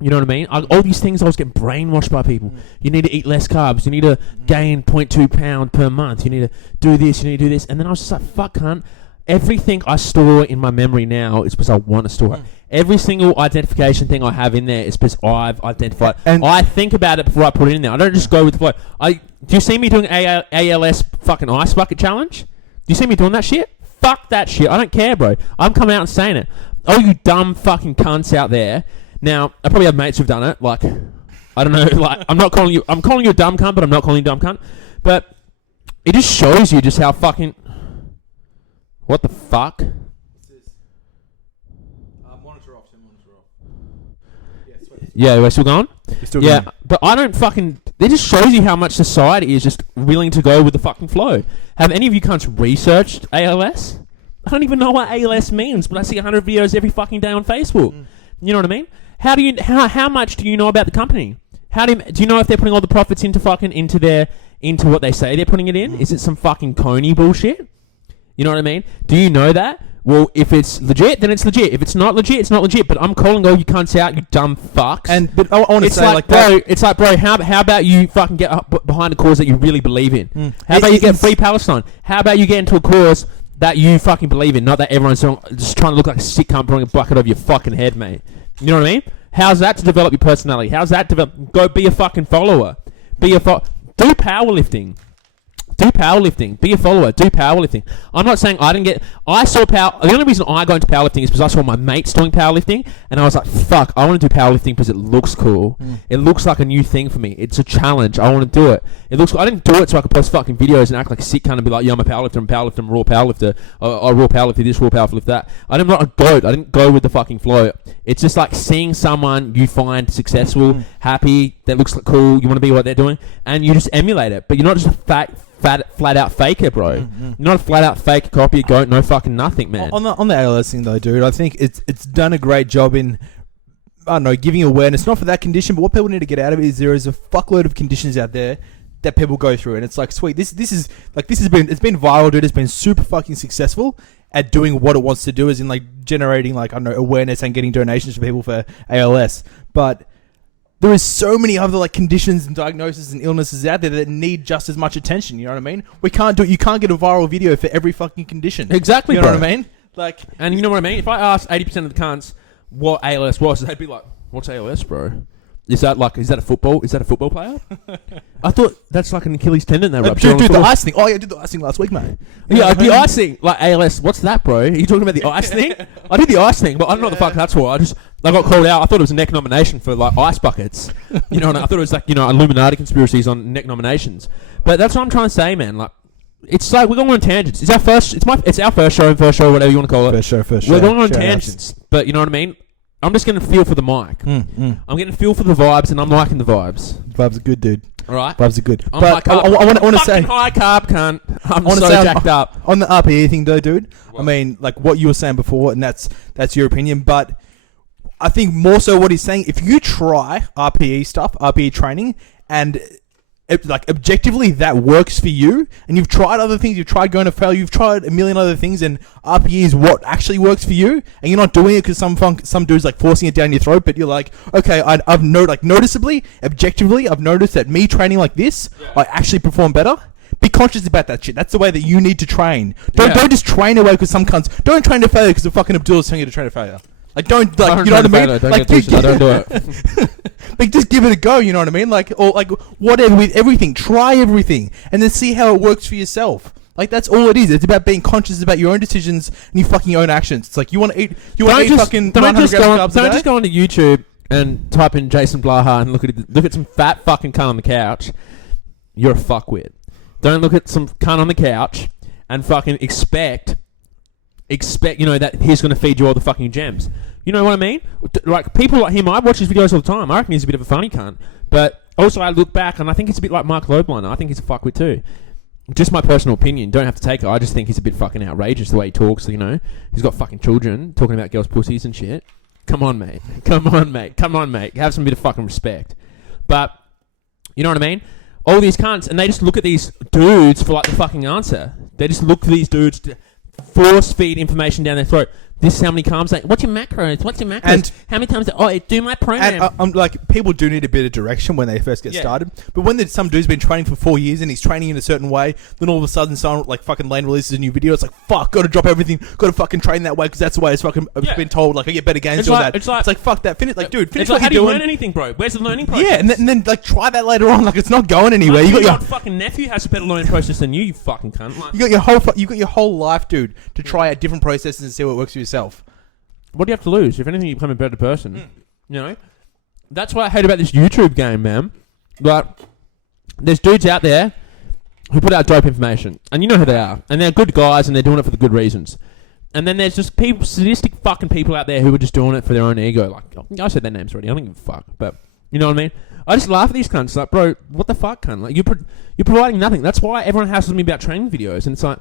You know what I mean? All these things I was getting brainwashed by people. You need to eat less carbs. You need to gain 0.2 pound per month. You need to do this. You need to do this. And then I was just like, fuck, cunt. everything I store in my memory now is because I want to store it. Every single identification thing I have in there is because I've identified. And I think about it before I put it in there. I don't just go with the flow. Do you see me doing ALS fucking ice bucket challenge? Do you see me doing that shit? Fuck that shit. I don't care, bro. I'm coming out and saying it. Oh, you dumb fucking cunts out there. Now, I probably have mates who've done it. Like, I don't know. Like, I'm calling you a dumb cunt, but I'm not calling you a dumb cunt. But it just shows you just how fucking... What the fuck? Yeah, we're still going? But I don't fucking... It just shows you how much society is just willing to go with the fucking flow. Have any of you cunts researched ALS? I don't even know what ALS means, but I see 100 videos every fucking day on Facebook. You know what I mean? How much do you know about the company? Do you know if they're putting all the profits into what they say they're putting it in? Is it some fucking coney bullshit? You know what I mean? Do you know that? Well, if it's legit, then it's legit. If it's not legit, it's not legit. But I'm calling all you cunts out, you dumb fucks. But I want to say, like, bro, it's like, bro, how about you fucking get up behind a cause that you really believe in? How about you get Free Palestine? How about you get into a cause that you fucking believe in? Not that everyone's just trying to look like a sick cunt throwing a bucket over your fucking head, mate. You know what I mean? How's that to develop your personality? How's that develop? Go be a fucking follower. Do powerlifting. Do powerlifting. Be a follower. Do powerlifting. I'm not saying I saw power. The only reason I got into powerlifting is because I saw my mates doing powerlifting, and I was like, fuck, I want to do powerlifting because it looks cool. It looks like a new thing for me. It's a challenge. I want to do it. I didn't do it so I could post fucking videos and act like a sick cunt and be like, yeah, I'm a powerlifter, I'm a raw powerlifter. I raw powerlifter this, raw powerlifter that. I'm not a goat. I didn't go with the fucking flow. It's just like seeing someone you find successful, happy, that looks like cool, you want to be what they're doing, and you just emulate it. But you're not just a flat out faker, bro. You're not a flat out fake copy, goat, no fucking nothing, man. On the ALS thing though, dude, I think it's done a great job in, I don't know, giving awareness, not for that condition, but what people need to get out of it is there is a fuckload of conditions out there that people go through, and it's like, sweet, it's been viral, dude. It's been super fucking successful at doing what it wants to do, as in like generating, like, I don't know, awareness and getting donations for people for ALS. But there is so many other like conditions and diagnoses and illnesses out there that need just as much attention. You know what I mean? You can't get a viral video for every fucking condition. Exactly, you know bro. what I mean? Like, and you know what I mean? If I asked 80% of the cunts what ALS was, they'd be like, "What's ALS, bro? Is that a football player?" I thought that's like an Achilles tendon that ruptured. Dude, the ice thing. Oh yeah, I did the ice thing last week, mate. Yeah, the ice thing. Like ALS, what's that, bro? Are you talking about the ice thing? I did the ice thing, but I don't know what the fuck that's for. I got called out. I thought it was a neck nomination for like ice buckets. You know, and I thought it was like, you know, Illuminati conspiracies on neck nominations. But that's what I'm trying to say, man. Like, it's like we're going on tangents. It's our first show, whatever you want to call it. First show. We're going on tangents, but you know what I mean. I'm just getting a feel for the mic. I'm getting a feel for the vibes, and I'm liking the vibes. Vibes are good, dude. All right, vibes are good. I'm but I want to say, high carb cunt. I'm so jacked up on the RPE thing, though, dude. What? I mean, like what you were saying before, and that's your opinion. But I think more so what he's saying, if you try RPE training, and like objectively that works for you, and you've tried other things, you've tried going to fail, you've tried a million other things, and RPE is what actually works for you, and you're not doing it because some dude's like forcing it down your throat, but you're like, okay, I've noticeably, objectively, I've noticed that me training like this, I actually perform better. Be conscious about that shit. That's the way that you need to train. Don't just train away because some cunts. Don't train to failure because the fucking Abdul's telling you to train to failure. Like, don't, like, you know what I mean? Don't like, get I don't do it. Like, just give it a go, you know what I mean? Like, or like, whatever, with everything. Try everything. And then see how it works for yourself. Like, that's all it is. It's about being conscious about your own decisions and your fucking own actions. It's like, you want to eat fucking 900 grams of carbs a day? Don't just go onto YouTube and type in Jason Blaha and look at some fat fucking cunt on the couch. You're a fuckwit. Don't look at some cunt on the couch and fucking expect, you know, that he's going to feed you all the fucking gems. You know what I mean? Like, people like him, I watch his videos all the time. I reckon he's a bit of a funny cunt. But also, I look back and I think it's a bit like Mark Loeblein. I think he's a fuckwit too. Just my personal opinion. Don't have to take it. I just think he's a bit fucking outrageous the way he talks, you know. He's got fucking children talking about girls' pussies and shit. Come on, mate. Come on, mate. Have some bit of fucking respect. But, you know what I mean? All these cunts, and they just look at these dudes for like the fucking answer. They just look for these dudes to force feed information down their throat. This is how many carbs. Like, what's your macros? What's your macros? And how many times? Do my program. And I'm like, people do need a bit of direction when they first get started. But when some dude's been training for 4 years and he's training in a certain way, then all of a sudden someone like fucking Lane releases a new video. It's like, fuck, got to drop everything, got to fucking train that way because that's the way it's fucking been told. Like, I get better gains doing that. It's like, fuck that. Finish it's what like, how you're do you doing. learn anything, bro? Where's the learning process? Yeah, and then like try that later on. Like, it's not going anywhere. You got your fucking nephew has a better learning process than you fucking cunt. Like, you got your whole life, dude, to try out different processes and see what works for yourself. What do you have to lose? If anything, you become a better person. You know? That's what I hate about this YouTube game, man. Like, there's dudes out there who put out dope information. And you know who they are. And they're good guys and they're doing it for the good reasons. And then there's just people, sadistic fucking people out there who are just doing it for their own ego. Like, I said their names already. I don't give a fuck. But, you know what I mean? I just laugh at these cunts. Like, bro, what the fuck, cunt? Like, you're providing nothing. That's why everyone hassles me about training videos. And it's like,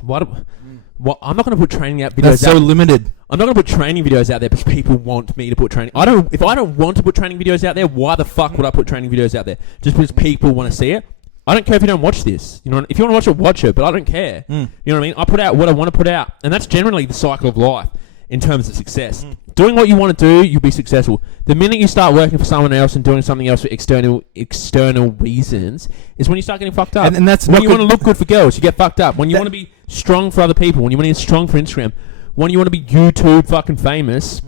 I'm not going to put training out videos. That's so limited. I'm not going to put training videos out there because people want me to put training. If I don't want to put training videos out there, why the fuck would I put training videos out there? Just because people want to see it. I don't care if you don't watch this. You know, if you want to watch it, but I don't care. You know what I mean? I put out what I want to put out, and that's generally the cycle of life in terms of success. Doing what you want to do, you'll be successful. The minute you start working for someone else and doing something else for external reasons is when you start getting fucked up. And that's when you want to look good for girls, you get fucked up. When you want to be strong for other people, when you want to be strong for Instagram, when you want to be YouTube fucking famous,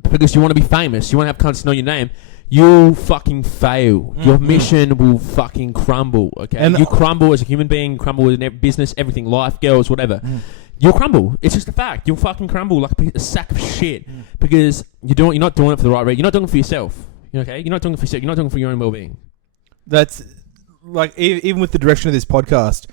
because you want to be famous, you want to have cunts know your name, you'll fucking fail. Your mission will fucking crumble, okay? And you crumble as a human being, crumble in business, everything, life, girls, whatever. You'll crumble. It's just a fact. You'll fucking crumble like a sack of shit because you're not doing it for the right reason. You're not doing it for yourself, okay? You're not doing it for yourself. You're not doing it for your own well-being. That's like even with the direction of this podcast,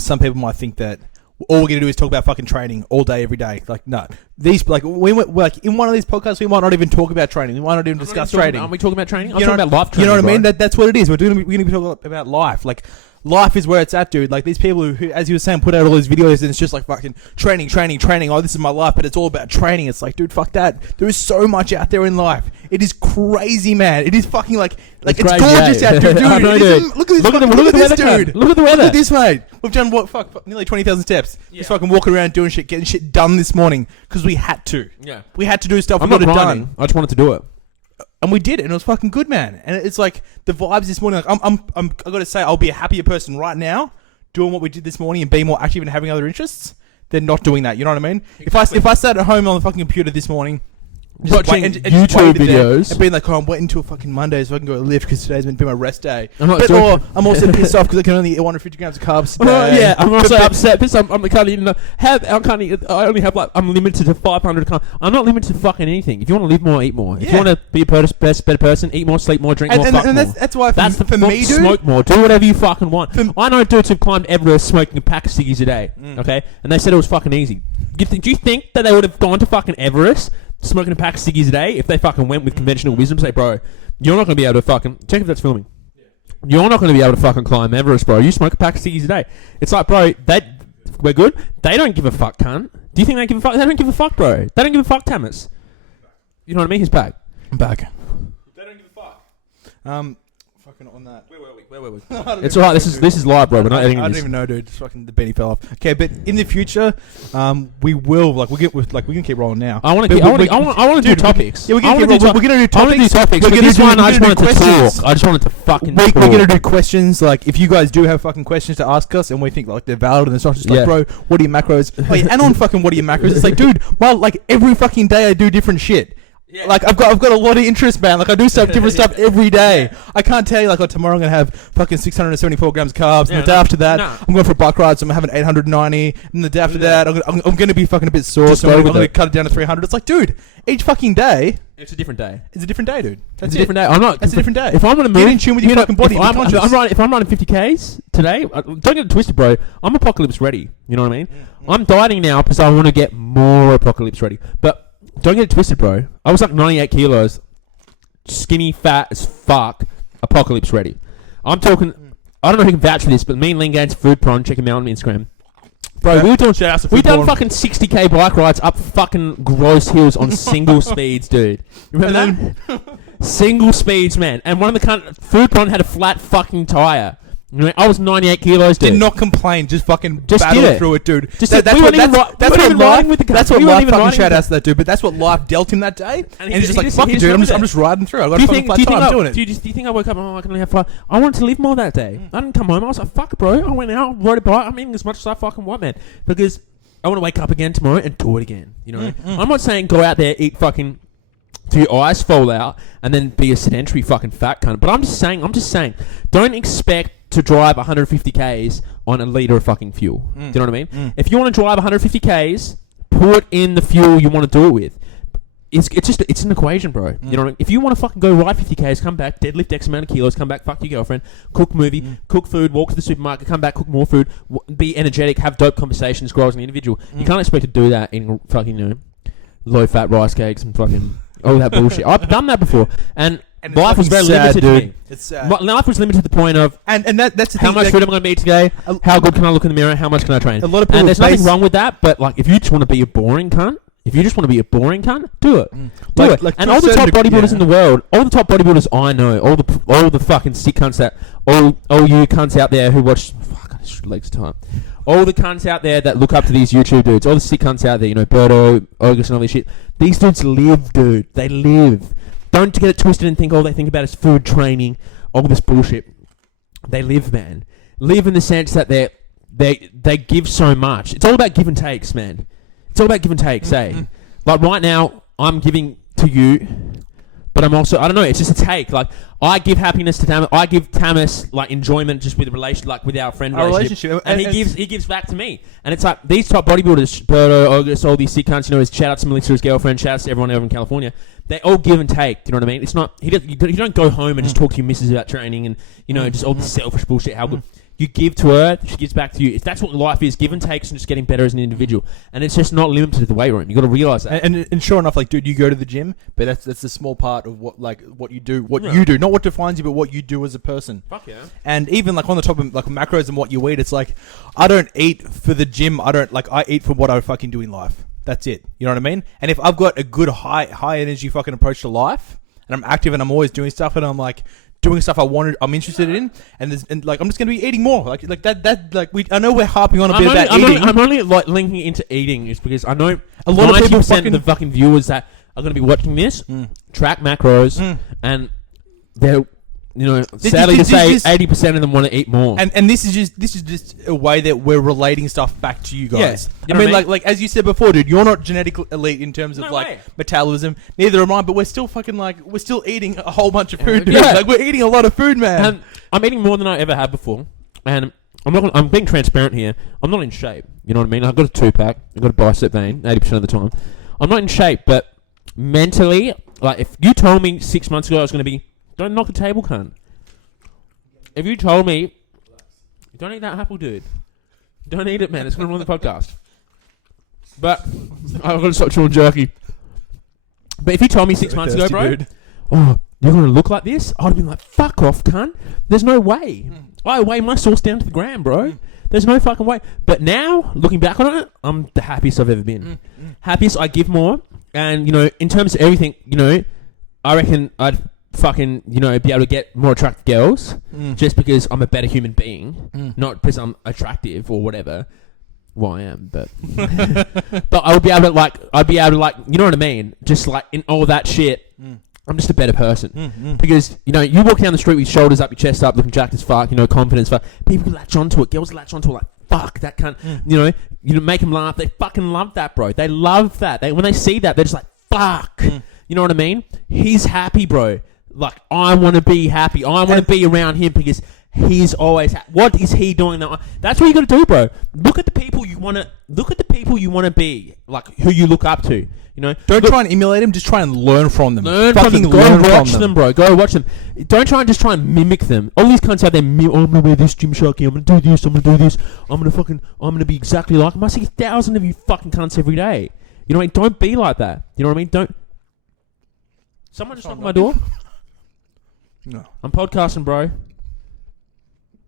some people might think that all we're gonna do is talk about fucking training all day, every day. Like, no, these like in one of these podcasts, we might not even talk about training. We might not even discuss training. Aren't we talking about training? I'm talking about life training. You know what I mean? Bro. That's what it is. We're gonna be talking about life. Like, life is where it's at, dude. Like, these people who, as you were saying, put out all these videos and it's just like fucking training. Oh, this is my life, but it's all about training. It's like, dude, fuck that. There is so much out there in life. It is crazy, man. It is fucking like it's crazy, gorgeous out there, dude. I know, dude. Look at this. Look at this, dude. Look at the weather. Look at this, mate. We've done nearly 20,000 steps. Yeah. Just fucking walking around doing shit, getting shit done this morning because we had to. Yeah. We had to do stuff we got it done. I just wanted to do it. And we did it, and it was fucking good, man. And it's like the vibes this morning. Like, I got to say, I'll be a happier person right now doing what we did this morning and being more active and having other interests than not doing that. You know what I mean? Exactly. If I sat at home on the fucking computer this morning, watching YouTube videos and being like, oh, I'm waiting until fucking Monday so I can go lift because today's meant to be my rest day. I'm also pissed off because I can only eat 150 grams of carbs today. Yeah, I'm also upset because I only have like, I'm limited to 500 carbs. I'm not limited to fucking anything. If you want to live more, eat more. If you want to be a better person, eat more, sleep more, drink more, fuck more. That's why for me, dude, smoke more, do whatever you fucking want. I know dudes who've climbed Everest smoking a pack of ciggies a day, okay? And they said it was fucking easy. Do you think that they would have gone to fucking Everest smoking a pack of ciggies a day if they fucking went with conventional wisdom? Say, bro, you're not going to be able to fucking... Check if that's filming. Yeah. You're not going to be able to fucking climb Everest, bro. You smoke a pack of ciggies a day. It's like, bro, we're good. They don't give a fuck, cunt. Do you think they give a fuck? They don't give a fuck, bro. They don't give a fuck, Tamas. You know what I mean? He's back. I'm back. They don't give a fuck. Fucking on that. Where were we? It's alright. This is live, bro. We're not editing this. I don't even know, dude. Just fucking the Benny fell off. Okay, but in the future, we will we can keep rolling now. I want to do topics. Yeah, we're gonna do topics. I want to do topics. But this one, I just wanted to talk. I just wanted to fucking talk. We're gonna do questions. Like, if you guys do have fucking questions to ask us, and we think like they're valid, and it's not just like, bro, what are your macros? Oh, yeah, and on fucking what are your macros? It's like, dude, like every fucking day I do different shit. Yeah. Like, I've got a lot of interest, man. Like, I do different stuff every day. I can't tell you, like, tomorrow I'm going to have fucking 674 grams of carbs. And the day after that, I'm going for a bike ride, so I'm having 890. And the day after that, I'm going to be fucking a bit sore, so I'm going to cut it down to 300. It's like, dude, each fucking day... It's a different day. It's a different day, dude. It's a different day. That's a different day. If I'm going to move... Get in tune with your fucking body. If I'm running 50Ks today, don't get it twisted, bro. I'm apocalypse ready. You know what I mean? I'm dieting now because I want to get more apocalypse ready. But... don't get it twisted, bro. I was like 98 kilos, skinny, fat as fuck, apocalypse ready. I'm talking... I don't know who can vouch for this, but me and Lingane's food prawn, check him out on Instagram. Bro, we done fucking 60k bike rides up fucking gross hills on single speeds, dude. Remember that? Single speeds, man. And one of the food prawn had a flat fucking tire. You know, I was 98 kilos, dude. Did not complain, just fucking Just battled did it. through it, dude. Just That's we what weren't even life riding with the That's car. what We weren't life even fucking riding shout with outs to that dude. But that's what life dealt him that day, and he's just like, fuck it, dude. I'm just riding through. I got a fucking flat tire. I'm doing it. Do you think I woke up? Oh, I can only have 5. I wanted to live more that day. I didn't come home. I was like, fuck, bro. I went out, rode a bike. I'm eating as much as I fucking want, man, because I want to wake up again tomorrow and do it again. You know, I'm not saying go out there, eat fucking till your eyes fall out, and then be a sedentary fucking fat cunt. But I'm just saying, don't expect to drive 150 k's on a litre of fucking fuel. Do you know what I mean? If you want to drive 150 k's, put in the fuel you want to do it with. It's an equation, bro. You know what I mean? If you want to fucking go ride 50 k's, come back, deadlift X amount of kilos, come back, fuck your girlfriend, cook movie, cook food, walk to the supermarket, come back, cook more food, be energetic, have dope conversations, grow as an individual. You can't expect to do that in fucking, you know, low-fat rice cakes and fucking all that bullshit. I've done that before, and life was very limited, dude. To me. It's sad. Life was limited to the point of and that's the how thing, much food am I going to eat today? How good can I look in the mirror? How much can I train? A lot of people and there's nothing wrong with that, but like if you just want to be a boring cunt, do it. Do it. And all the top bodybuilders in the world, all the top bodybuilders I know, all the fucking sick cunts that, all you cunts out there who watch, fuck, legs time. All the cunts out there that look up to these YouTube dudes, all the sick cunts out there, you know, Berto, August and all this shit. These dudes live, dude. They live. Don't get it twisted and think all they think about is food, training, all this bullshit. They live, man. Live in the sense that they give so much. It's all about give and takes, man. It's all about give and take, say. Like right now, I'm giving to you, but I'm also, I don't know, it's just a take. Like, I give happiness to Tamas. I give Tamas, like, enjoyment just with the relation, like, with our friend relationship. And he gives back to me. And it's like, these top bodybuilders, Berto, August, all these sick cunts, you know, his shout out to Melissa, his girlfriend, shout out to everyone over in California. They all give and take, do you know what I mean? It's not, you don't go home and just talk to your missus about training and, you know, just all this selfish bullshit, how good. You give to her, she gives back to you. If that's what life is, give and takes and just getting better as an individual. And it's just not limited to the weight room. You got to realize that. And sure enough, like, dude, you go to the gym, but that's a small part of what you do, you do, not what defines you, but what you do as a person. Fuck yeah. And even like on the top of like macros and what you eat, it's like I don't eat for the gym. I eat for what I fucking do in life. That's it. You know what I mean? And if I've got a good high energy fucking approach to life, and I'm active and I'm always doing stuff, and I'm like doing stuff I'm interested in, and like I'm just gonna be eating more. Like that. I know we're harping on a bit about eating. I'm only like linking into eating is because I know a lot of people of the fucking viewers that are gonna be watching this track macros, and they're, you know, sadly to say, 80% of them want to eat more. And this is just a way that we're relating stuff back to you guys. Yeah. I mean, like as you said before, dude, you're not genetically elite in terms of metabolism. Neither am I, but we're still fucking we're still eating a whole bunch of food, dude. Yeah. Like we're eating a lot of food, man. And I'm eating more than I ever have before, and I'm being transparent here. I'm not in shape. You know what I mean? I've got a 2-pack. I've got a bicep vein 80% of the time. I'm not in shape, but mentally, like if you told me 6 months ago I was going to be, don't knock the table, cunt. If you told me, don't eat that apple, dude. Don't eat it, man. It's going to ruin the podcast. But I've got to stop chewing jerky. But if you told me 6 months ago, bro, dude, oh, you're going to look like this, I'd have been like, fuck off, cunt. There's no way. I weigh my sauce down to the gram, bro. There's no fucking way. But now, looking back on it, I'm the happiest I've ever been. Happiest, I give more. And, you know, in terms of everything, you know, I reckon I'd fucking, you know, be able to get more attractive girls just because I'm a better human being, not because I'm attractive or whatever. Well, I am, but but I would be able to like, you know what I mean? Just like in all that shit, I'm just a better person because, you know, you walk down the street with your shoulders up, your chest up, looking jacked as fuck, you know, confidence, fuck. People latch onto it. Girls latch onto it like, fuck, that cunt. You know, make them laugh. They fucking love that, bro. They love that. When they see that, they're just like, fuck. You know what I mean? He's happy, bro. Like, I want to be happy. I want to be around him because he's always what is he doing now? That's what you got to do, bro. Look at the people you want to be, like who you look up to. You know, don't try and emulate them. Just try and learn from them. Go watch them, bro. Go watch them. Don't try and just try and mimic them. All these cunts out there, oh, I'm gonna wear this Gymsharky. I'm gonna do this. I'm gonna do this. I'm gonna be exactly like him. I see 1,000 of you fucking cunts every day. You know what I mean? Don't be like that. You know what I mean? Don't. Someone just knocked my door. No. I'm podcasting, bro.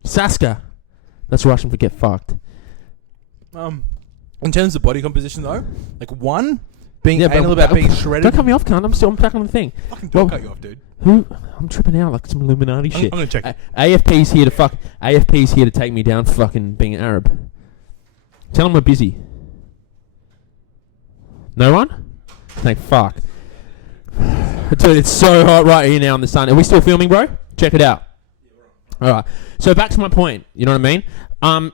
Saska. That's Russian for get fucked. In terms of body composition, though, like one, Being anal about being shredded. Don't cut me off, cunt. I'm back on the thing. Fucking don't cut you off, dude. I'm tripping out like some Illuminati shit. I'm gonna check it. AFP's here to take me down for fucking being an Arab. Tell them we're busy. No one? Thank fuck. Dude, it's so hot right here now in the sun. Are we still filming, bro? Check it out. All right. So back to my point. You know what I mean?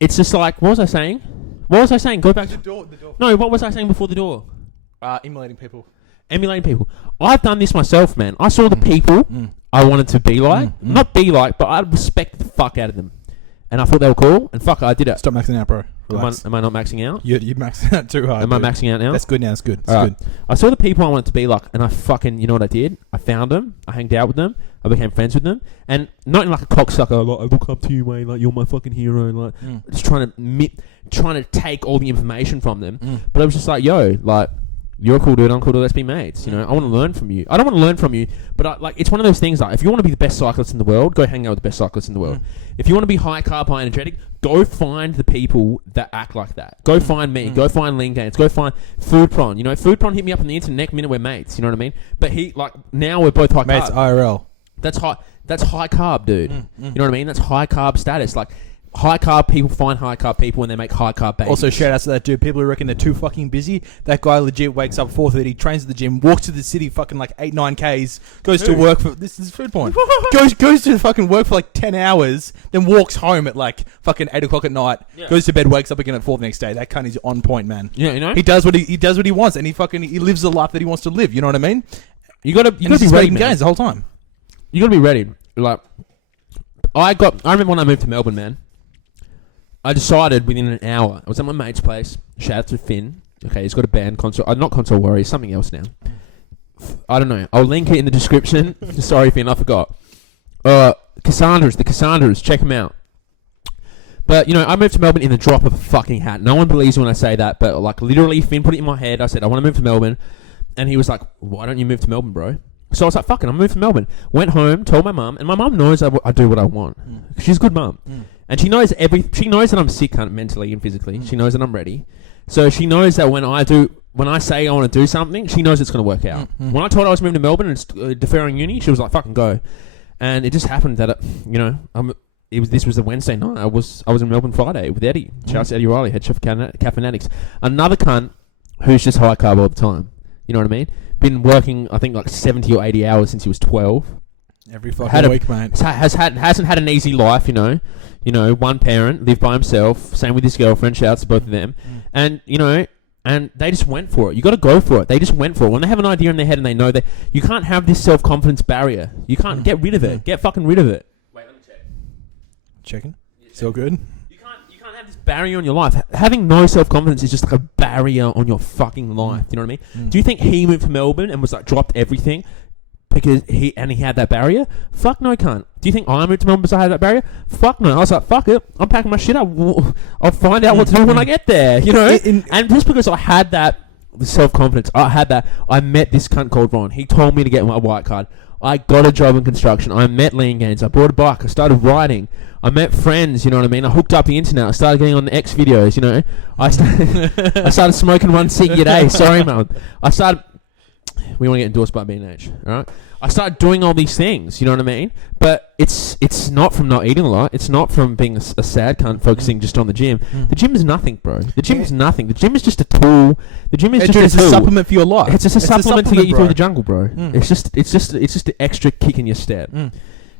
It's just like, what was I saying? Go back. The door. No, what was I saying before the door? Emulating people. Emulating people. I've done this myself, man. I saw the people I wanted to be like. Not be like, but I respected the fuck out of them. And I thought they were cool, and fuck, I did it. Stop maxing out, bro. Am I not maxing out? You're maxing out too hard. Am I maxing out now? That's good now. That's good. Good. I saw the people I wanted to be like, and I fucking, you know what I did? I found them. I hanged out with them. I became friends with them. And not in like a cocksucker, like, I look up to you, mate, like, you're my fucking hero. Like, just trying to take all the information from them. But I was just like, yo, like, you're a cool dude, I'm a cool dude, let's be mates. You know, I want to learn from you. I don't want to learn from you, but it's one of those things like, if you want to be the best cyclist in the world, go hang out with the best cyclists in the world. If you want to be high carb, high energetic, go find the people that act like that. Go find me. Go find Lean Gains. Go find Foodpron. You know, Foodpron hit me up on the internet. Next minute we're mates. You know what I mean? But now we're both high carb. Mates IRL. That's high carb, dude. You know what I mean? That's high carb status. Like, high carb people find high carb people when they make high carb babies. Also, shout out to that dude. People who reckon they're too fucking busy. That guy legit wakes up 4:30, trains at the gym, walks to the city fucking like 8-9 Ks, goes to work for... This is food porn. goes to fucking work for like 10 hours, then walks home at like fucking 8 o'clock at night, goes to bed, wakes up again at 4 the next day. That cunt is on point, man. Yeah, you know? He does what he wants, and he lives the life that he wants to live. You know what I mean? You gotta be ready, man. Gains the whole time. You gotta be ready. Like, I remember when I moved to Melbourne, man. I decided within an hour. I was at my mate's place. Shout out to Finn. Okay, he's got a band, not Console Warriors, something else now. I don't know. I'll link it in the description. Sorry, Finn, I forgot. The Cassandras, check them out. But, you know, I moved to Melbourne in the drop of a fucking hat. No one believes when I say that, but like literally Finn put it in my head. I said, I want to move to Melbourne. And he was like, why don't you move to Melbourne, bro? So I was like, fuck it, I'm moving to Melbourne. Went home, told my mum, and my mum knows I do what I want. She's a good mum. And she knows that I'm sick mentally and physically. She knows that I'm ready. So she knows that when I say I want to do something, she knows it's going to work out. When I told her I was moving to Melbourne and deferring uni, she was like, fucking go. And it just happened that, this was a Wednesday night. I was in Melbourne Friday with Eddie. Shout out to Eddie Riley, head chef of Caffeinatics. Another cunt who's just high carb all the time. You know what I mean? Been working, I think, like 70 or 80 hours since he was 12. Every fucking week, mate. Hasn't had an easy life, you know. You know, one parent, lived by himself. Same with his girlfriend. Shout out to both of them. And, you know, and they just went for it. You got to go for it. They just went for it. When they have an idea in their head and they know that you can't have this self-confidence barrier. You can't get rid of it. Get fucking rid of it. Wait, let me check. Checking? Still good? You can't have this barrier on your life. Having no self-confidence is just like a barrier on your fucking life. You know what I mean? Do you think he moved to Melbourne and was like dropped everything because he had that barrier? Fuck no, cunt. Do you think I moved to Melbourne because I had that barrier? Fuck no. I was like, fuck it. I'm packing my shit up. I'll find out what to do when I get there. You know? And just because I had that self-confidence, I met this cunt called Ron. He told me to get my white card. I got a job in construction. I met Lean Gains. I bought a bike. I started riding. I met friends, you know what I mean? I hooked up the internet. I started getting on the X videos, you know? I started smoking one cig a day. Sorry, man. We want to get endorsed by B&H, alright? I started doing all these things, you know what I mean? But it's not from not eating a lot. It's not from being a sad cunt focusing just on the gym. The gym is nothing, bro. The gym is nothing. The gym is just a tool. The gym is just a tool. It's a supplement for your life. It's just a supplement to get you through the jungle, bro. It's just an extra kick in your step.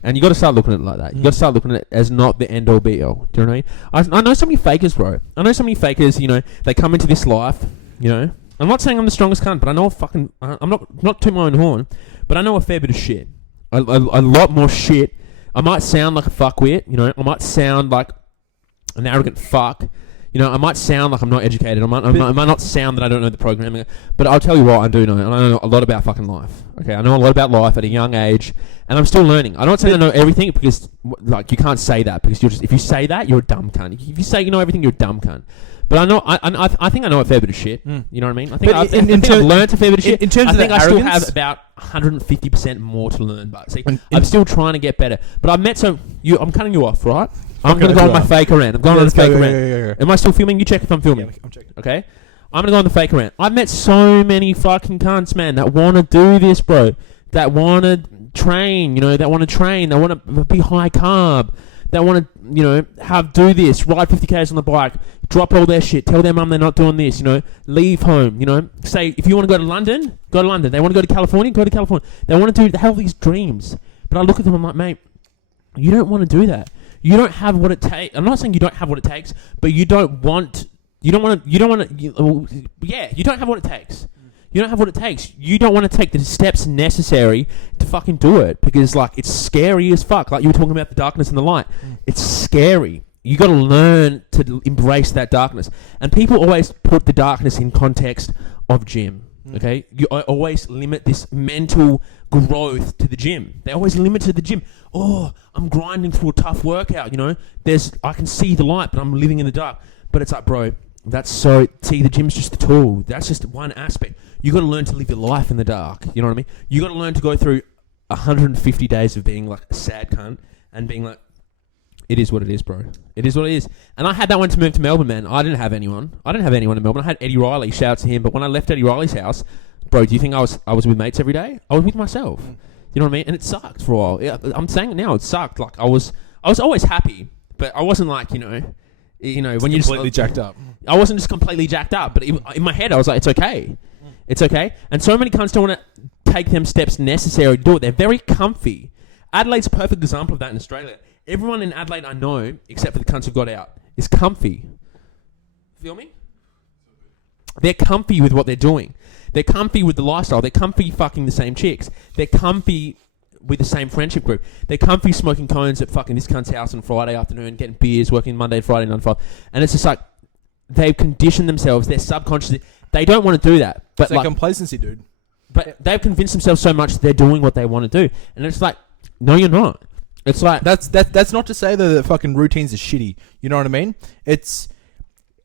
And you got to start looking at it like that. You got to start looking at it as not the end all be all. Do you know what I mean? I know so many fakers, bro. I know so many fakers. You know, they come into this life. You know, I'm not saying I'm the strongest cunt, but I know I'm not to my own horn, but I know a fair bit of shit. A lot more shit. I might sound like a fuckwit. You know, I might sound like an arrogant fuck. You know, I might sound like I'm not educated. I might not sound that I don't know the programming. But I'll tell you what, I do know. And I know a lot about fucking life. Okay, I know a lot about life at a young age. And I'm still learning. I'm not saying I know everything because, like, you can't say that. Because if you say that, you're a dumb cunt. If you say you know everything, you're a dumb cunt. But I think I know a fair bit of shit. You know what I mean? I think I've learned a fair bit of shit. In terms of I still have about 150% more to learn. But see, I'm still trying to get better. But I've met I'm cutting you off, right? I'm going to go on my faker rant. I'm going on a faker rant. Am I still filming? You check if I'm filming. Yeah, I'm checking. Okay? I'm gonna go on the fake rant. I've met so many fucking cunts, man, that want to do this, bro. That want to train, that want to train. They want to be high carb. They want to, do this, ride 50Ks on the bike, drop all their shit, tell their mum they're not doing this, leave home, say, if you want to go to London, go to London. They want to go to California, go to California. They want to have these dreams. But I look at them, I'm like, mate, you don't want to do that. You don't have what it takes. I'm not saying you don't have what it takes, but you don't have what it takes. You don't have what it takes. You don't want to take the steps necessary to fucking do it because, it's scary as fuck. Like you were talking about the darkness and the light. It's scary. You got to learn to embrace that darkness. And people always put the darkness in context of gym. Okay? You always limit this mental growth to the gym. They always limit to the gym. Oh, I'm grinding through a tough workout, I can see the light, but I'm living in the dark. But it's like, bro, the gym's just a tool. That's just one aspect. You got to learn to live your life in the dark. You know what I mean? You got to learn to go through 150 days of being like a sad cunt and being like, it is what it is, bro. It is what it is. And I had that one to move to Melbourne, man. I didn't have anyone. In Melbourne. I had Eddie Riley. Shout out to him. But when I left Eddie Riley's house, bro, do you think I was with mates every day? I was with myself. You know what I mean? And it sucked for a while. Yeah, I'm saying it now. It sucked. Like I was always happy, but I wasn't like when you completely jacked up. I wasn't just completely jacked up, but in my head I was like, it's okay. It's okay. And so many cunts don't want to take them steps necessary to do it. They're very comfy. Adelaide's a perfect example of that in Australia. Everyone in Adelaide I know, except for the cunts who got out, is comfy. Feel me? They're comfy with what they're doing. They're comfy with the lifestyle. They're comfy fucking the same chicks. They're comfy with the same friendship group. They're comfy smoking cones at fucking this cunt's house on Friday afternoon, getting beers, working Monday and Friday 9 to 5. And it's just like, they've conditioned themselves. They're subconsciously... They don't want to do that. But it's like complacency, dude. But they've convinced themselves so much they're doing what they want to do. And it's like, no, you're not. It's like... That's not to say that fucking routines are shitty. You know what I mean? It's...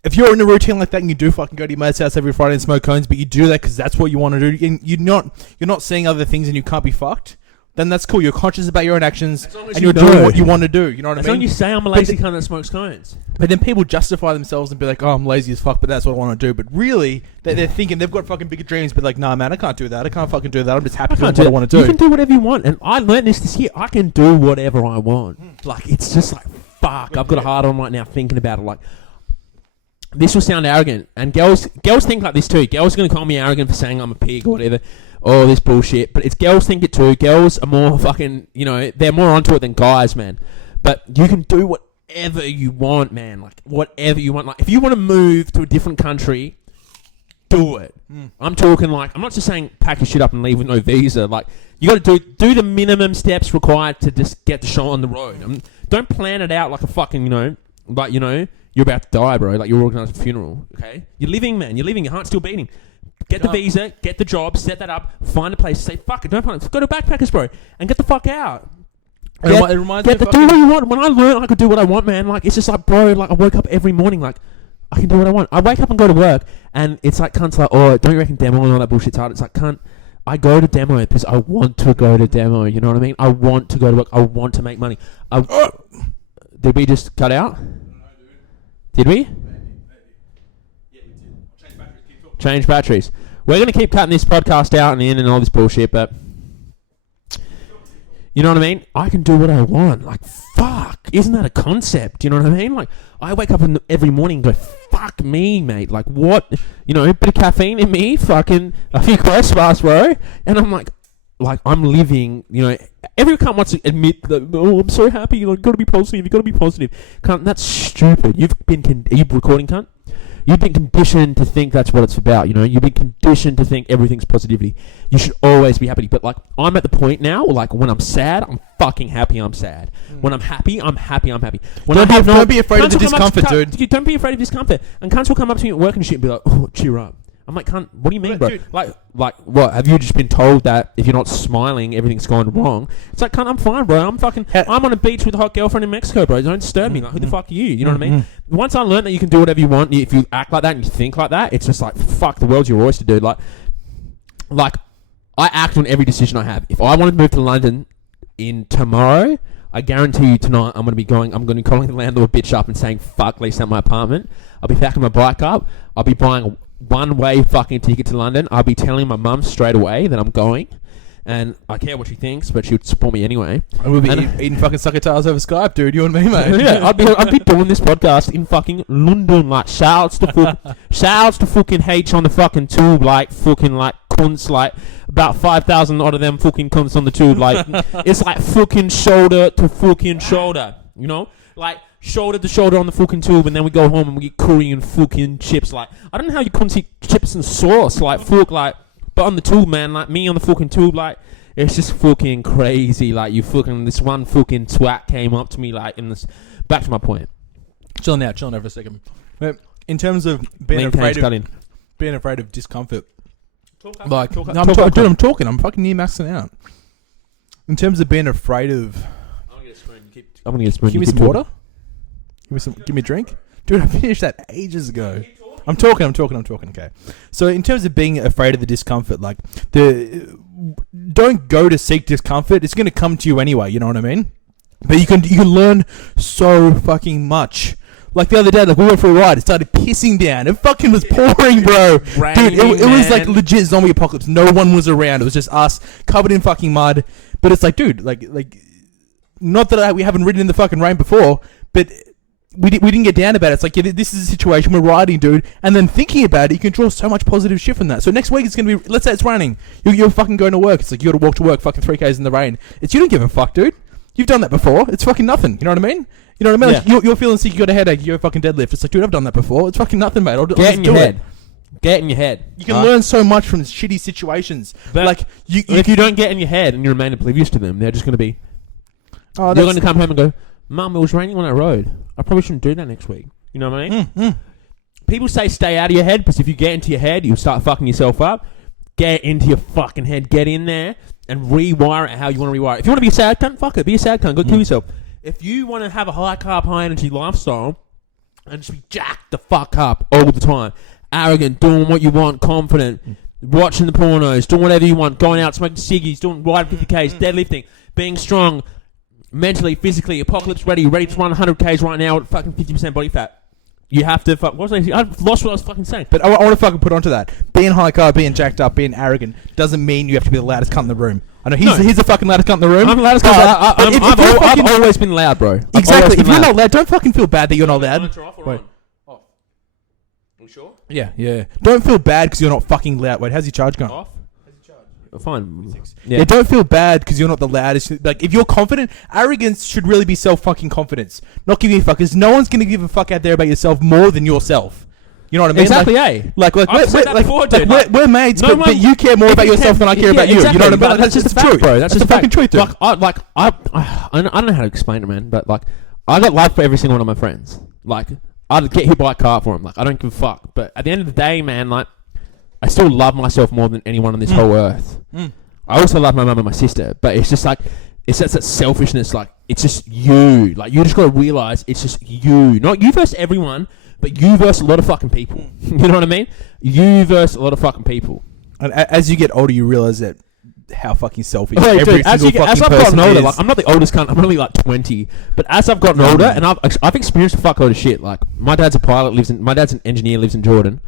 If you're in a routine like that and you do fucking go to your mate's house every Friday and smoke cones, but you do that because that's what you want to do, and you're not seeing other things and you can't be fucked, then that's cool. You're conscious about your own actions and you're doing what you want to do. You know what I mean? As long as you say I'm a lazy cunt that smokes cones. But then people justify themselves and be like, oh, I'm lazy as fuck, but that's what I want to do. But really, they're thinking they've got fucking bigger dreams, but like, nah, man, I can't do that. I can't fucking do that. I'm just happy doing what I want to do. You can do whatever you want. And I learned this year. I can do whatever I want. Like, it's just like, fuck. I've got a hard on right now thinking about it. Like, this will sound arrogant, and girls think like this too. Girls are going to call me arrogant for saying I'm a pig or whatever. Oh, this bullshit. But it's girls think it too. Girls are more fucking, they're more onto it than guys, man. But you can do whatever you want, man. Like, whatever you want. Like, if you want to move to a different country, do it. I'm talking like, I'm not just saying pack your shit up and leave with no visa. Like, you got to do the minimum steps required to just get the show on the road. Don't plan it out like a fucking, you're about to die, bro. Like, you're organising a funeral, okay? You're living, man. You're living. Your heart's still beating. Get the visa, get the job, set that up, find a place, say, fuck it, don't find it. Go to Backpackers, bro, and get the fuck out. It reminds me of do what you want. When I learned I could do what I want, man, like, it's just like, bro, like, I woke up every morning, like, I can do what I want. I wake up and go to work, and it's like, cunts like, oh, don't you reckon demo and all that bullshit's hard? It's like, cunt, I go to demo because I want to go to demo, you know what I mean? I want to go to work. I want to make money. Did we just cut out? Did we? Maybe. Yeah, we did. Change batteries. We're going to keep cutting this podcast out and in and all this bullshit, but you know what I mean? I can do what I want. Like, fuck. Isn't that a concept? You know what I mean? Like, I wake up every morning and go, fuck me, mate. Like, what? A bit of caffeine in me, fucking a few quest bars, bro. And I'm like, I'm living, every cunt wants to admit that, oh, I'm so happy, you've got to be positive, Cunt, that's stupid. Are you recording, cunt? You've been conditioned to think that's what it's about, You've been conditioned to think everything's positivity. You should always be happy. But, like, I'm at the point now, like, when I'm sad, I'm fucking happy I'm sad. When I'm happy, I'm happy I'm happy. Don't be afraid of the discomfort, dude. Don't be afraid of discomfort. And cunts will come up to me at work and shit and be like, oh, cheer up. I'm like, cunt, what do you mean, bro? Dude. Like, what? Have you just been told that if you're not smiling, everything's gone wrong? It's like, cunt, I'm fine, bro. I'm on a beach with a hot girlfriend in Mexico, bro. Don't disturb me. Like, who the fuck are you? You know what I mean? Once I learned that you can do whatever you want, if you act like that and you think like that, it's just like, fuck, the world's your oyster, dude. Like, I act on every decision I have. If I wanted to move to London in tomorrow, I guarantee you tonight I'm going to be calling the landlord bitch up and saying, fuck, lease out my apartment. I'll be packing my bike up. I'll be buying one-way fucking ticket to London, I'll be telling my mum straight away that I'm going. And I care what she thinks, but she would support me anyway. And we'll be eating fucking succotails over Skype, dude. You and me, mate. Yeah, I'd be doing this podcast in fucking London. Like, shouts to fucking H on the fucking tube. Like, fucking, like, cunts. Like, about 5,000 odd of them fucking cunts on the tube. Like, it's like fucking shoulder to fucking shoulder. You know? Like, shoulder to shoulder on the fucking tube, and then we go home and we get curry and fucking chips. Like, I don't know how you couldn't see chips and sauce. Like, fuck, like... But on the tube, man, like me on the fucking tube, like, it's just fucking crazy. Like, this one fucking twat came up to me, like, in this. Back to my point. Chilling out for a second. In terms of being afraid of discomfort, I'm talking. I'm fucking near maxing out. In terms of being afraid of, I'm gonna get a spoon. Give me some water. Give me a drink, dude. I finished that ages ago. I'm talking. Okay. So in terms of being afraid of the discomfort, like don't go to seek discomfort. It's going to come to you anyway. You know what I mean? But you can learn so fucking much. Like the other day, like we went for a ride. It started pissing down. It fucking was pouring, bro. Raining, dude, it was like legit zombie apocalypse. No one was around. It was just us covered in fucking mud. But it's like, dude, like not that we haven't ridden in the fucking rain before, but. We didn't get down about it. It's like, yeah, this is a situation we're riding, dude. And then thinking about it, you can draw so much positive shit from that. So next week it's going to be, let's say it's raining. You're fucking going to work. It's like you got to walk to work fucking 3Ks in the rain. You don't give a fuck, dude. You've done that before. It's fucking nothing. You know what I mean? You know what I mean? Yeah. Like you're feeling sick, you got a headache, you're a fucking deadlift. It's like, dude, I've done that before. It's fucking nothing, mate. Get in your head. Get in your head. You can learn so much from shitty situations. But like if you don't get in your head and you remain oblivious to them, they're just going to be... you're going to come home and go, Mum, it was raining on that road. I probably shouldn't do that next week. You know what I mean? People say stay out of your head, because if you get into your head, you'll start fucking yourself up. Get into your fucking head. Get in there and rewire it how you want to rewire it. If you want to be a sad cunt, fuck it. Be a sad cunt. Go kill yourself. If you want to have a high carb, high energy lifestyle and just be jacked the fuck up all the time, arrogant, doing what you want, confident, watching the pornos, doing whatever you want, going out, smoking ciggies, doing riding 50Ks, deadlifting, being strong, mentally, physically, apocalypse ready to run 100Ks right now at fucking 50% body fat. You have to fuck. What was I saying? I've lost what I was fucking saying. But I want to fucking put onto that. Being high carb, being jacked up, being arrogant doesn't mean you have to be the loudest cunt in the room. I know he's the fucking loudest cunt in the room. I'm the loudest cunt. I've always been loud, bro. Exactly. If you're not loud, don't fucking feel bad that you're not loud. Wait. Off. Are you sure? Yeah. Don't feel bad because you're not fucking loud. Wait, how's your charge going? Off. Fine. Yeah, don't feel bad because you're not the loudest. Like, if you're confident, arrogance should really be self-fucking confidence. Not giving a fuck, because no one's going to give a fuck out there about yourself more than yourself. You know what I mean? Exactly, we're mates, but you care more about yourself than I care about you. Exactly. You know what I mean? Like, that's just the truth, bro. That's just the fucking truth, dude. I don't know how to explain it, man, but, like, I got love for every single one of my friends. Like, I'd get hit by a car for them. Like, I don't give a fuck. But at the end of the day, man, like, I still love myself more than anyone on this whole earth. I also love my mum and my sister, but it's just like, it's just that selfishness. Like, it's just you. Like, you just got to realize it's just you. Not you versus everyone, but you versus a lot of fucking people. You know what I mean? You versus a lot of fucking people. And as you get older, you realize that how fucking selfish as I've gotten older, like, I'm not the oldest cunt. I'm only like 20. But as I've gotten older, and I've experienced a fuckload of shit. Like, my dad's a pilot, my dad's an engineer, lives in Jordan,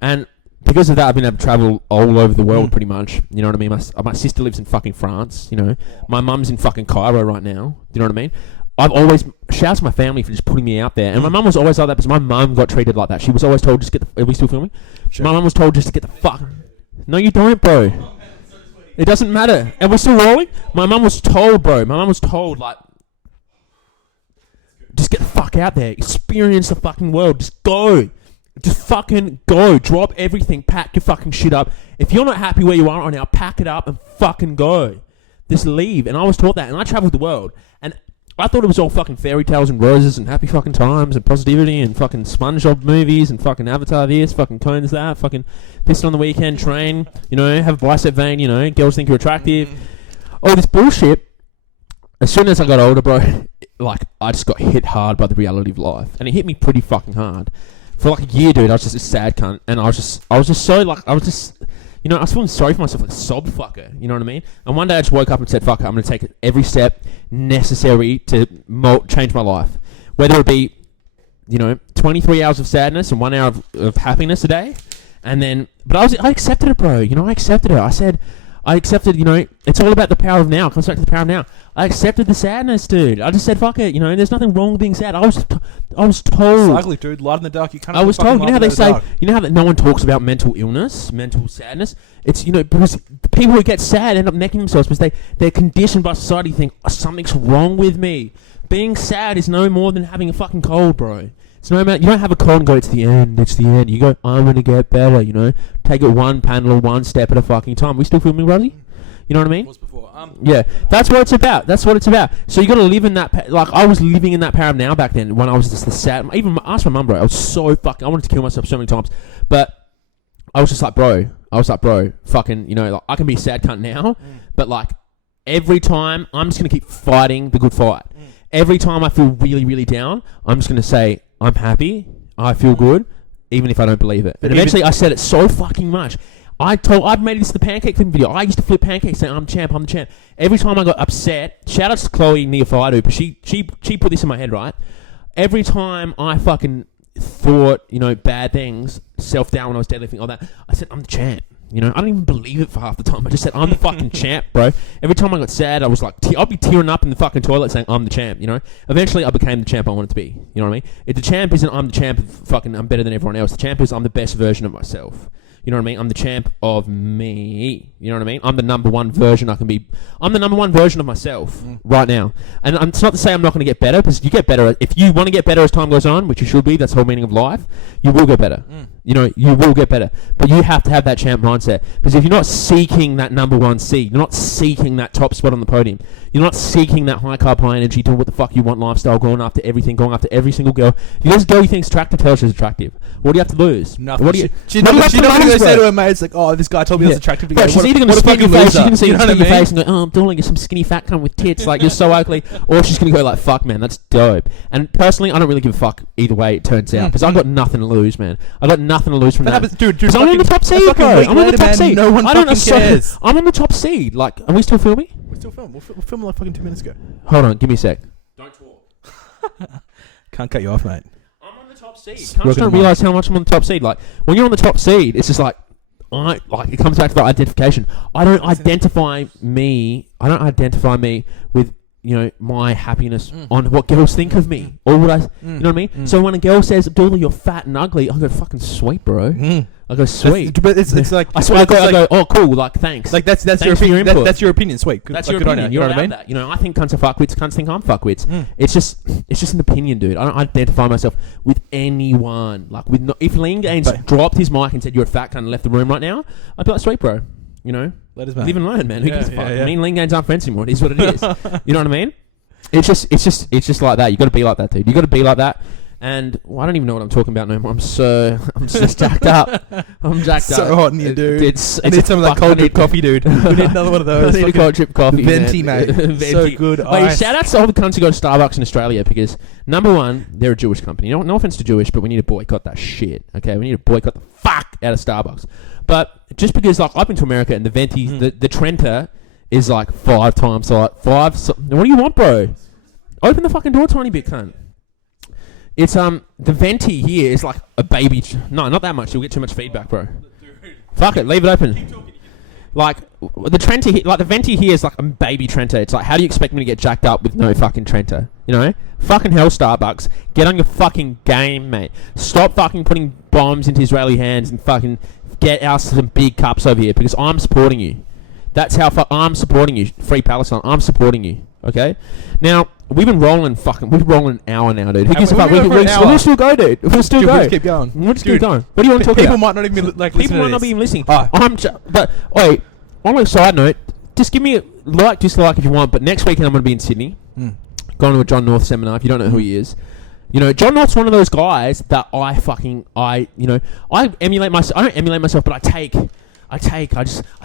and because of that, I've been able to travel all over the world pretty much. You know what I mean? My sister lives in fucking France, you know. My mum's in fucking Cairo right now. Do you know what I mean? I've always... Shouts to my family for just putting me out there. And my mum was always like that because my mum got treated like that. She was always told, just get the... Are we still filming? Sure. My mum was told just to get the fuck... No, you don't, bro. It doesn't matter. And we're still rolling? My mum was told, bro. My mum was told, like... Just get the fuck out there. Experience the fucking world. Just go. Just fucking go. Drop everything. Pack your fucking shit up. If you're not happy where you are right now, pack it up and fucking go. Just leave. And I was taught that. And I traveled the world. And I thought it was all fucking fairy tales and roses and happy fucking times and positivity and fucking SpongeBob movies and fucking Avatar this, fucking Cones that, fucking pissed on the weekend, train, you know, have a bicep vein, you know, girls think you're attractive. All this bullshit. As soon as I got older, bro, like, I just got hit hard by the reality of life. And it hit me pretty fucking hard. For like a year, dude, I was just a sad cunt, and I was just so like, I was feeling sorry for myself, like a sob fucker, you know what I mean? And one day I just woke up and said, fuck it, I'm going to take every step necessary to change my life. Whether it be, you know, 23 hours of sadness and 1 hour of happiness a day, And then, but I accepted it, bro. You know, I accepted it. I accepted, you know, it's all about the power of now. It comes back to the power of now. I accepted the sadness, dude. I just said, fuck it, you know, there's nothing wrong with being sad. I was told. It's ugly, dude. Light in the dark. You can't. I was told, you know how they say, you know how that no one talks about mental illness, mental sadness? It's, you know, because people who get sad end up necking themselves because they're conditioned by society to think, oh, something's wrong with me. Being sad is no more than having a fucking cold, bro. It's no matter, you don't have a cold and go, it's the end. You go, I'm going to get better, you know. Take it one panel, one step at a fucking time. We still filming, Rosie? You know what I mean? Was before. Yeah, that's what it's about. So you got to live in that. Like I was living in that power of now back then when I was just the sad. Even asked my mum, bro. I was so fucking. I wanted to kill myself so many times, but I was just like, bro. Fucking, you know, like I can be a sad cunt now, but like every time I'm just gonna keep fighting the good fight. Every time I feel really, really down, I'm just gonna say I'm happy. I feel good, even if I don't believe it. But eventually, I said it so fucking much. I've made this the pancake flipping video. I used to flip pancakes saying, I'm the champ. Every time I got upset, shout out to Chloe Neophyto, but she put this in my head, right? Every time I fucking thought, you know, bad things, self-doubt when I was deadlifting, all that, I said, I'm the champ. You know, I didn't even believe it for half the time. I just said, I'm the fucking champ, bro. Every time I got sad, I was like, I'd be tearing up in the fucking toilet saying, I'm the champ, you know? Eventually, I became the champ I wanted to be. You know what I mean? If the champ isn't, I'm the champ of fucking, I'm better than everyone else. The champ is, I'm the best version of myself. You know what I mean? I'm the champ of me. You know what I mean? I'm the number one version I can be. I'm the number one version of myself right now. And it's not to say I'm not going to get better, because you get better. If you want to get better as time goes on, which you should be, that's the whole meaning of life, you will get better. You know, you will get better. But you have to have that champ mindset. Because if you're not seeking that number one seed, you're not seeking that top spot on the podium, you're not seeking that high carb, high energy, doing what the fuck you want lifestyle, going after everything, going after every single girl. If there's a girl you think's attractive, tell her she's attractive. What do you have to lose? Nothing. What do you, she's not going to say to her mates, like, oh, this guy told me I was attractive to go. She's either going to spit in your face, she's going to see you in your face and go, oh, darling, you're some skinny fat cunt with tits, like, you're so ugly. Or she's going to go like, fuck, man, that's dope. And personally, I don't really give a fuck either way it turns out, because I've got nothing to lose, man. I've got nothing to lose from that. Dude, because I'm on the top seed, bro. I'm on the top seed. No one fucking cares. I'm on the top seed. Like, are we still filming? We're still filming. We're filming like fucking 2 minutes ago. Hold on, give me a sec. Don't talk. Can't cut you off, mate. I'm on the top seed. I just don't realise how much I'm on the top seed. Like, when you're on the top seed, it's just like, it comes back to the identification. I don't identify me with, you know, my happiness on what girls think of me, or what I, you know what I mean. So when a girl says, "Abdullah, you're fat and ugly," I go, "Fucking sweet, bro." I go, "Sweet," but it's like I swear, I go, "Oh, cool, like thanks." Like that's your opinion. That's your opinion. Sweet. That's your opinion. You know what I mean? That. You know, I think cunts are fuckwits. Cunts think I'm fuckwits. It's just an opinion, dude. I don't identify myself with anyone. Like if Lean Gaines dropped his mic and said, "You're a fat cunt," and left the room right now, I'd be like, "Sweet, bro." You know, live and learn, man. Who gives a fuck? Me and Lean Gaines aren't friends anymore. It is what it is. You know what I mean? It's just like that. You got to be like that, dude. You got to be like that. And I don't even know what I'm talking about no more. I'm just jacked up. I'm jacked up. So hot in here, dude. I need some of that cold drip coffee, dude. We need another one of those. I need a cold drip coffee, Venti, mate. Venti. So good. Wait, shout out to all the cunts who go to Starbucks in Australia, because number one, they're a Jewish company. You know, no offense to Jewish, but we need to boycott that shit. Okay, we need to boycott the fuck out of Starbucks. But just because, like, I've been to America and the Venti, the Trenta is like 5 times like 5. So, what do you want, bro? Open the fucking door, tiny bit, cunt. It's the Venti here is like a baby. No, not that much. You'll get too much feedback, bro. Fuck it, leave it open. Like the Trenta, like the Venti here is like a baby Trenta. It's like, how do you expect me to get jacked up with no fucking Trenta? You know, fucking hell, Starbucks, get on your fucking game, mate. Stop fucking putting bombs into Israeli hands and fucking get us some big cups over here, because I'm supporting you. That's how I'm supporting you. Free Palestine. I'm supporting you. Okay. Now we've been rolling an hour now, dude. Who gives a fuck? We'll still go, dude. We'll still go. We'll just keep going. We'll just keep going. What do you want to talk about? People might not even people might not be even listening. But wait. On a side note, just give me a dislike if you want. But next weekend I'm going to be in Sydney, going to a John North seminar. If you don't know who he is. You know, John North's one of those guys that I emulate myself. I don't emulate myself, but I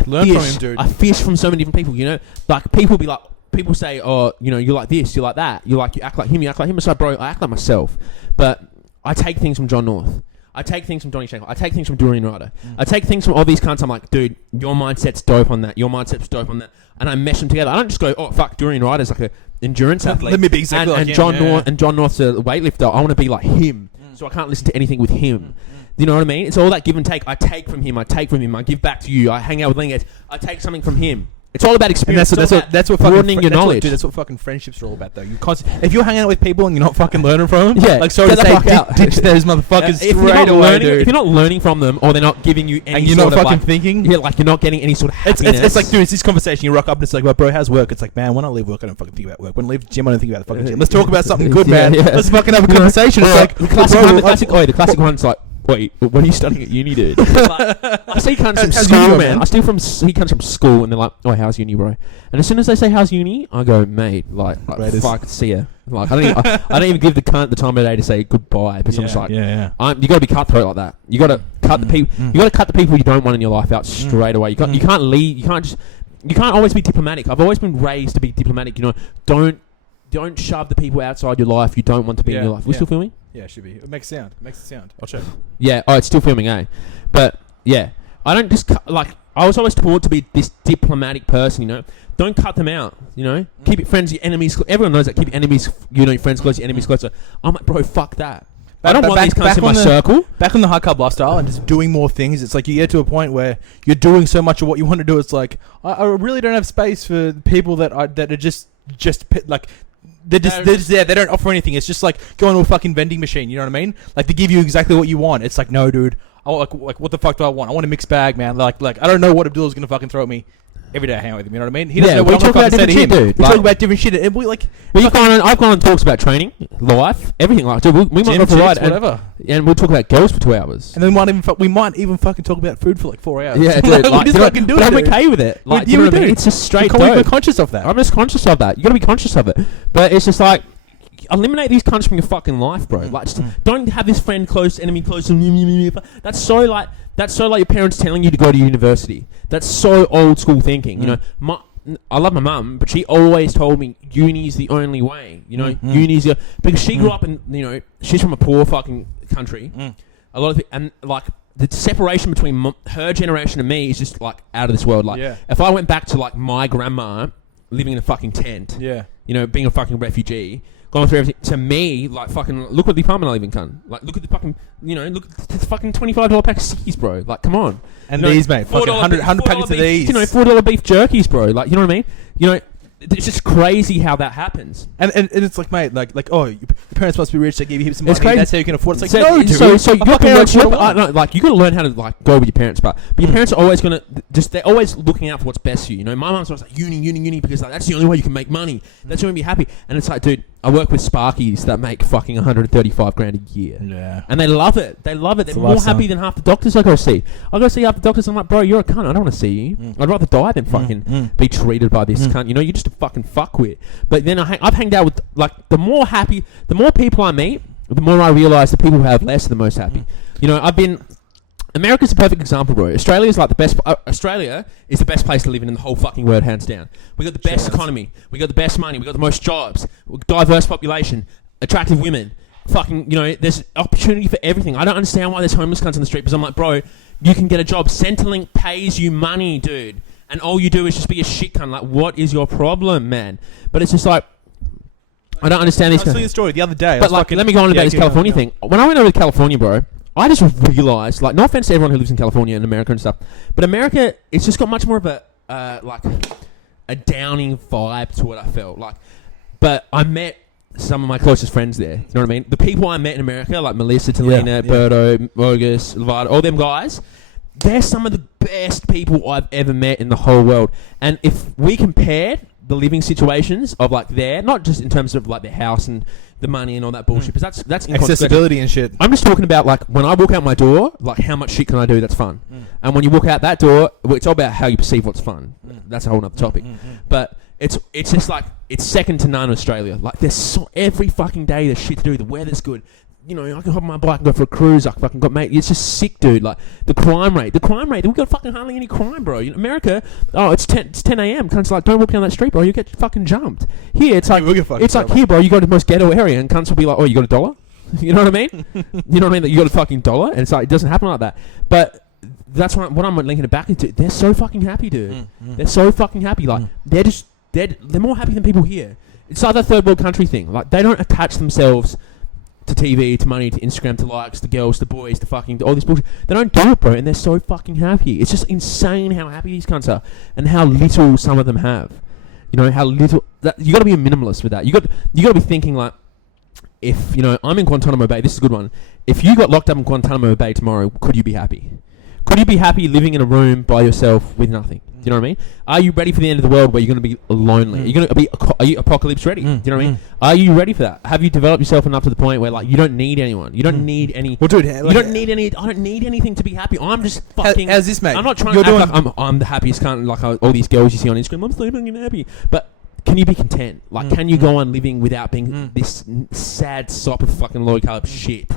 learn from him, dude. I fish from so many different people, you know? Like, people say, oh, you know, you're like this, you're like that. You act like him, It's like, bro, I act like myself. But I take things from John North. I take things from Johnny Shanklin. I take things from Durian Ryder. I take things from all these cunts. I'm like, dude, your mindset's dope on that. Your mindset's dope on that. And I mesh them together. I don't just go, oh, fuck, Durian Ryder's like a endurance athlete. Let me be exactly like him. John North's a weightlifter. I want to be like him. So I can't listen to anything with him. You know what I mean? It's all that give and take. I take from him. I give back to you. I hang out with Lingheads. I take something from him. It's all about experience. And that's what broadening your knowledge. Dude, that's what fucking friendships are all about, though. If you're hanging out with people and you're not fucking learning from them, yeah, like sorry to say, ditch those motherfuckers straight away, dude. If you're not learning from them, or they're not giving you any, and you're sort not of fucking like, thinking, yeah, like you're not getting any sort of happiness. It's like, dude, it's this conversation. You rock up and it's like, well, bro, how's work? It's like, man, when I leave work, I don't fucking think about work. When I leave gym, I don't think about the fucking gym. Let's talk about something good, man. Let's fucking have a conversation. It's like the classic one's like, wait, what are you studying at uni, dude? I see cunts from school, man. I see cunts from school, and they're like, oh, how's uni, bro? And as soon as they say, how's uni? I go, mate, like fuck, see ya. Like, I don't even give the cunt the time of day to say goodbye, because I'm just like, you got to be cutthroat like that. You got to cut the people. You got to cut the people you don't want in your life out straight away. You can't leave. You can't always be diplomatic. I've always been raised to be diplomatic. You know, don't shove the people outside your life you don't want to be in your life. We still filming? Yeah, it should be. It makes sound. I'll check. Yeah. Oh, it's still filming, eh? But yeah, I don't just like. I was always taught to be this diplomatic person. You know, don't cut them out. You know, keep your friends, your enemies. Everyone knows that. Keep your enemies. You know, your friends close, your enemies closer. I'm like, bro, fuck that. I don't want these cunts in my circle. Back on the high carb lifestyle and just doing more things. It's like you get to a point where you're doing so much of what you want to do. It's like I really don't have space for people that are just like. They're just there. They don't offer anything. It's just like going to a fucking vending machine. You know what I mean? Like they give you exactly what you want. It's like, no, dude. I want, like what the fuck do I want? I want a mixed bag, man. Like I don't know what Abdul's gonna fucking throw at me every day. I hang out with him. You know what I mean? He doesn't know what I'm gonna say to him. Dude. We talk about different shit. And we like. I've gone on talks about training, life, everything. Like, dude, we might go for a ride, whatever. And we'll talk about girls for 2 hours. And then we might even fucking talk about food for like 4 hours. Yeah, dude. Like, we just fucking do it. I'm okay with it. Like, you know what I mean? It's just straight. We're conscious of that. I'm just conscious of that. You got to be conscious of it. But it's just like, eliminate these cunts from your fucking life, bro. Like, just don't have this friend close, enemy close. That's so like your parents telling you to go to university. That's so old school thinking. You know, I love my mum, but she always told me uni's the only way. You know, uni's because she grew up in, you know, she's from a poor fucking country. A lot of and like the separation between her generation and me is just like out of this world. Like, if I went back to like my grandma living in a fucking tent, you know, being a fucking refugee, going through everything, to me, like, fucking, look at the apartment I live in, cunt. Like, look at the fucking, you know, look at the fucking $25 pack of sickies, bro. Like, come on. And these, mate, fucking 100 packets of these. You know, $4 beef jerkies, bro. Like, you know what I mean? You know, it's just crazy how that happens. And it's like, mate, like, oh, your parents must be rich. They give you some money. That's how you can afford it. It's like, no, dude. So your parents, like, you got to learn how to like go with your parents, but your parents are always gonna they're always looking out for what's best for you. You know, my mom's always like uni because like, that's the only way you can make money. That's when you be happy. And it's like, dude, I work with Sparkies that make fucking 135 grand a year. Yeah. And they love it. They're more happy than half the doctors I go see. I go see half the doctors. I'm like, bro, you're a cunt. I don't want to see you. I'd rather die than fucking be treated by this cunt. You know, you're just a fucking fuckwit. But then I've hanged out with, like, the more people I meet, the more I realise the people who have less are the most happy. You know, America's a perfect example, bro. Australia is like the best. Australia is the best place to live in the whole fucking world, hands down. We got the best economy. We got the best money. We got the most jobs. Diverse population. Attractive women. Fucking, you know, there's opportunity for everything. I don't understand why there's homeless cunts on the street, because I'm like, bro, you can get a job. Centrelink pays you money, dude. And all you do is just be a shit cunt. Like, what is your problem, man? But it's just like, I don't understand this. I was telling you a story the other day. But like, let me go on about this California thing. When I went over to California, bro, I just realised, like, no offense to everyone who lives in California and America and stuff, but America, it's just got much more of a downing vibe to it, I felt. Like, but I met some of my closest friends there. You know what I mean? The people I met in America, like Melissa, Talina, Berto, Mogus, Lovato, all them guys, they're some of the best people I've ever met in the whole world. And if we compared the living situations of, like, there, not just in terms of, like, their house and the money and all that bullshit, because that's accessibility and shit. I'm just talking about, like, when I walk out my door, like, how much shit can I do that's fun? And when you walk out that door, well, it's all about how you perceive what's fun. That's a whole other topic. But it's just like, it's second to none in Australia. Like, there's every fucking day there's shit to do. The weather's good. You know, I can hop on my bike and go for a cruise. I fucking got, mate. It's just sick, dude. Like, the crime rate. We got fucking hardly any crime, bro. You know, America, it's 10 a.m. Cunts like, don't walk down that street, bro. You get fucking jumped. Here, it's like, here, bro. You go to the most ghetto area, and cunts will be like, oh, you got $1? You know what I mean? You know what I mean? That you got a fucking $1, and it's like, it doesn't happen like that. But that's what I'm linking it back into. They're so fucking happy, dude. They're so fucking happy. Like, they're more happy than people here. It's like the third world country thing. Like, they don't attach themselves to TV, to money, to Instagram, to likes, to girls, to boys, to fucking, to all this bullshit. They don't do it, bro, and they're so fucking happy. It's just insane how happy these cunts are, and how little some of them have. You know, how little... You got to be a minimalist with that. You got to be thinking, like, if, you know, I'm in Guantanamo Bay, this is a good one. If you got locked up in Guantanamo Bay tomorrow, could you be happy? Could you be happy living in a room by yourself with nothing? Do you know what I mean? Are you ready for the end of the world where you're going to be lonely? Are you apocalypse ready? Do you know what I mean? Are you ready for that? Have you developed yourself enough to the point where, like, you don't need anyone? You don't need any... Well, dude, you don't need any... I don't need anything to be happy. I'm just fucking... How's this, mate? I'm not trying to act like I'm the happiest cunt, like all these girls you see on Instagram. I'm sleeping and happy. But can you be content? Like, can you go on living without being this sad sop of fucking low carb shit?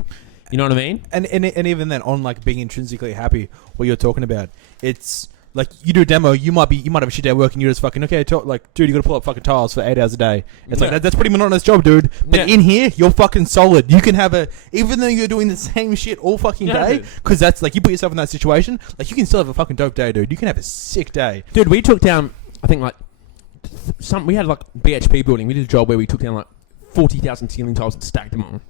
You know what I mean? And even then, on like being intrinsically happy, what you're talking about, it's like you do a demo, you might have a shit day at work, and you're just fucking like, dude, you got to pull up fucking tiles for 8 hours a day. It's like that's pretty monotonous job, dude. But in here, you're fucking solid. You can have even though you're doing the same shit all fucking day, because that's like you put yourself in that situation, like you can still have a fucking dope day, dude. You can have a sick day, dude. We took down, I think like we had like BHP building. We did a job where we took down like 40,000 ceiling tiles and stacked them on.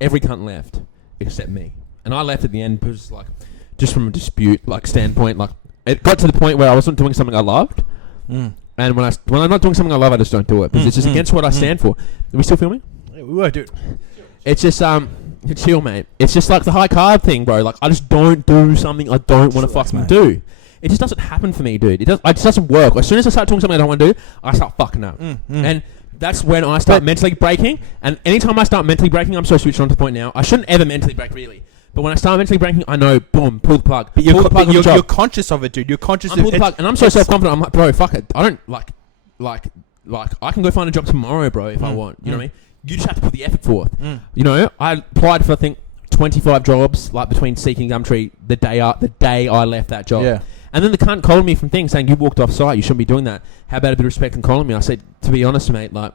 Every cunt left except me, and I left at the end because, like, just from a dispute like standpoint, like it got to the point where I wasn't doing something I loved, and when I'm not doing something I love, I just don't do it because it's just against what I stand for. Are we still filming? Yeah, we were, dude. It's just chill, mate. It's just like the high carb thing, bro. Like I just don't do something I don't want to fucking do. It just doesn't happen for me, dude. It just doesn't work. As soon as I start doing something I don't want to do, I start fucking up, and that's when I start mentally breaking. And anytime I start mentally breaking, I'm so switched on to the point now. I shouldn't ever mentally break, really. But when I start mentally breaking, I know, boom, pull the plug. But you're conscious of it, dude. You're conscious of it. Pull the plug. And I'm so self-confident. I'm like, bro, fuck it. I don't, like, I can go find a job tomorrow, bro, if I want. You know what I mean? You just have to put the effort forth. You know, I applied for, I think, 25 jobs, like, between Seek and Gumtree the day I left that job. Yeah. And then the cunt called me from things saying, you walked off site, you shouldn't be doing that. How about a bit of respect and calling me? I said, to be honest, mate, like,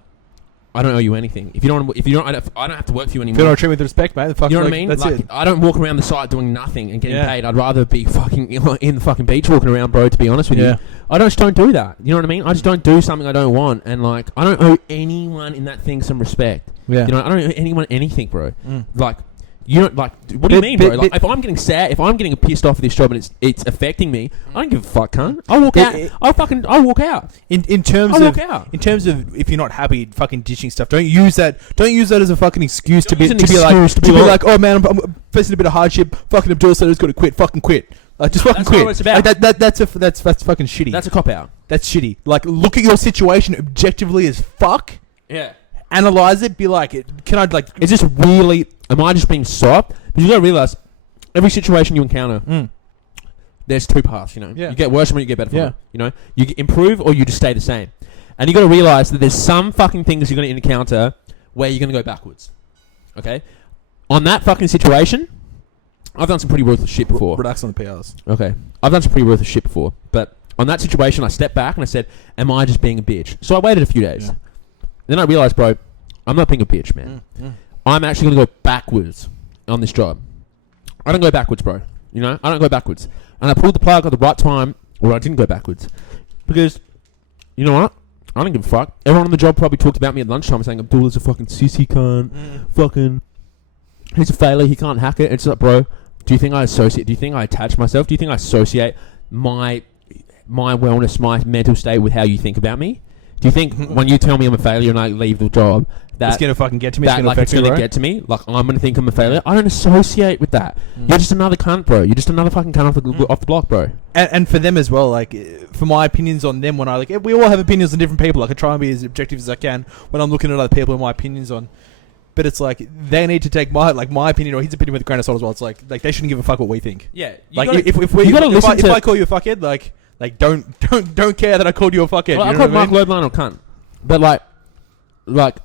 I don't owe you anything. If you don't, I don't have to work for you anymore. If you don't treat me with respect, mate, you know what I mean? That's like, it. I don't walk around the site doing nothing and getting paid. I'd rather be fucking in the fucking beach walking around, bro, to be honest with you. I just don't do that. You know what I mean? I just don't do something I don't want. And, like, I don't owe anyone in that thing some respect. Yeah. You know, I don't owe anyone anything, bro. Like, you don't, like, what do you mean, bro? Like, if I'm getting sad, if I'm getting pissed off at this job and it's affecting me, I don't give a fuck, cunt. I'll walk out. I'll walk out. In terms of if you're not happy, fucking ditching stuff, don't use that as a fucking excuse to be like, oh man, I'm facing a bit of hardship. Fucking Abdul said he's got to quit. Fucking quit. Like, just fucking quit. That's what it's about. Like, that's fucking shitty. That's a cop out. That's shitty. Like, look at your situation objectively as fuck. Yeah. Analyze it. Be like, can I like? Is this really? Am I just being soft? But you gotta realize, every situation you encounter, there's two paths. You know, you get worse from it, you get better from it. You know, you improve or you just stay the same. And you gotta realize that there's some fucking things you're gonna encounter where you're gonna go backwards. Okay, on that fucking situation, I've done some pretty ruthless shit before. Relax on the PRs. Okay, I've done some pretty ruthless shit before, but on that situation, I stepped back and I said, "Am I just being a bitch?" So I waited a few days. Then I realized, bro, I'm not being a bitch, man. I'm actually going to go backwards on this job. I don't go backwards, bro. You know, I don't go backwards. And I pulled the plug at the right time, or I didn't go backwards. Because, you know what? I don't give a fuck. Everyone on the job probably talked about me at lunchtime saying, Abdul is a fucking sissy cunt. Fucking, he's a failure. He can't hack it. It's like, bro, do you think I associate? Do you think I attach myself? Do you think I associate my wellness, my mental state with how you think about me? Do you think when you tell me I'm a failure and I leave the job, that it's gonna fucking get to me? That, it's gonna get to me. Like, I'm gonna think I'm a failure. I don't associate with that. You're just another cunt, bro. You're just another fucking cunt off the block, bro. And for them as well, like, for my opinions on them, when I like, we all have opinions on different people. Like, I try and be as objective as I can when I'm looking at other people and my opinions on. But it's like they need to take my opinion or his opinion with a grain of salt as well. It's like they shouldn't give a fuck what we think. Yeah. Like, if I call you a fuckhead, like don't care that I called you a fuckhead. Well, I called Mark Loebline a cunt. But like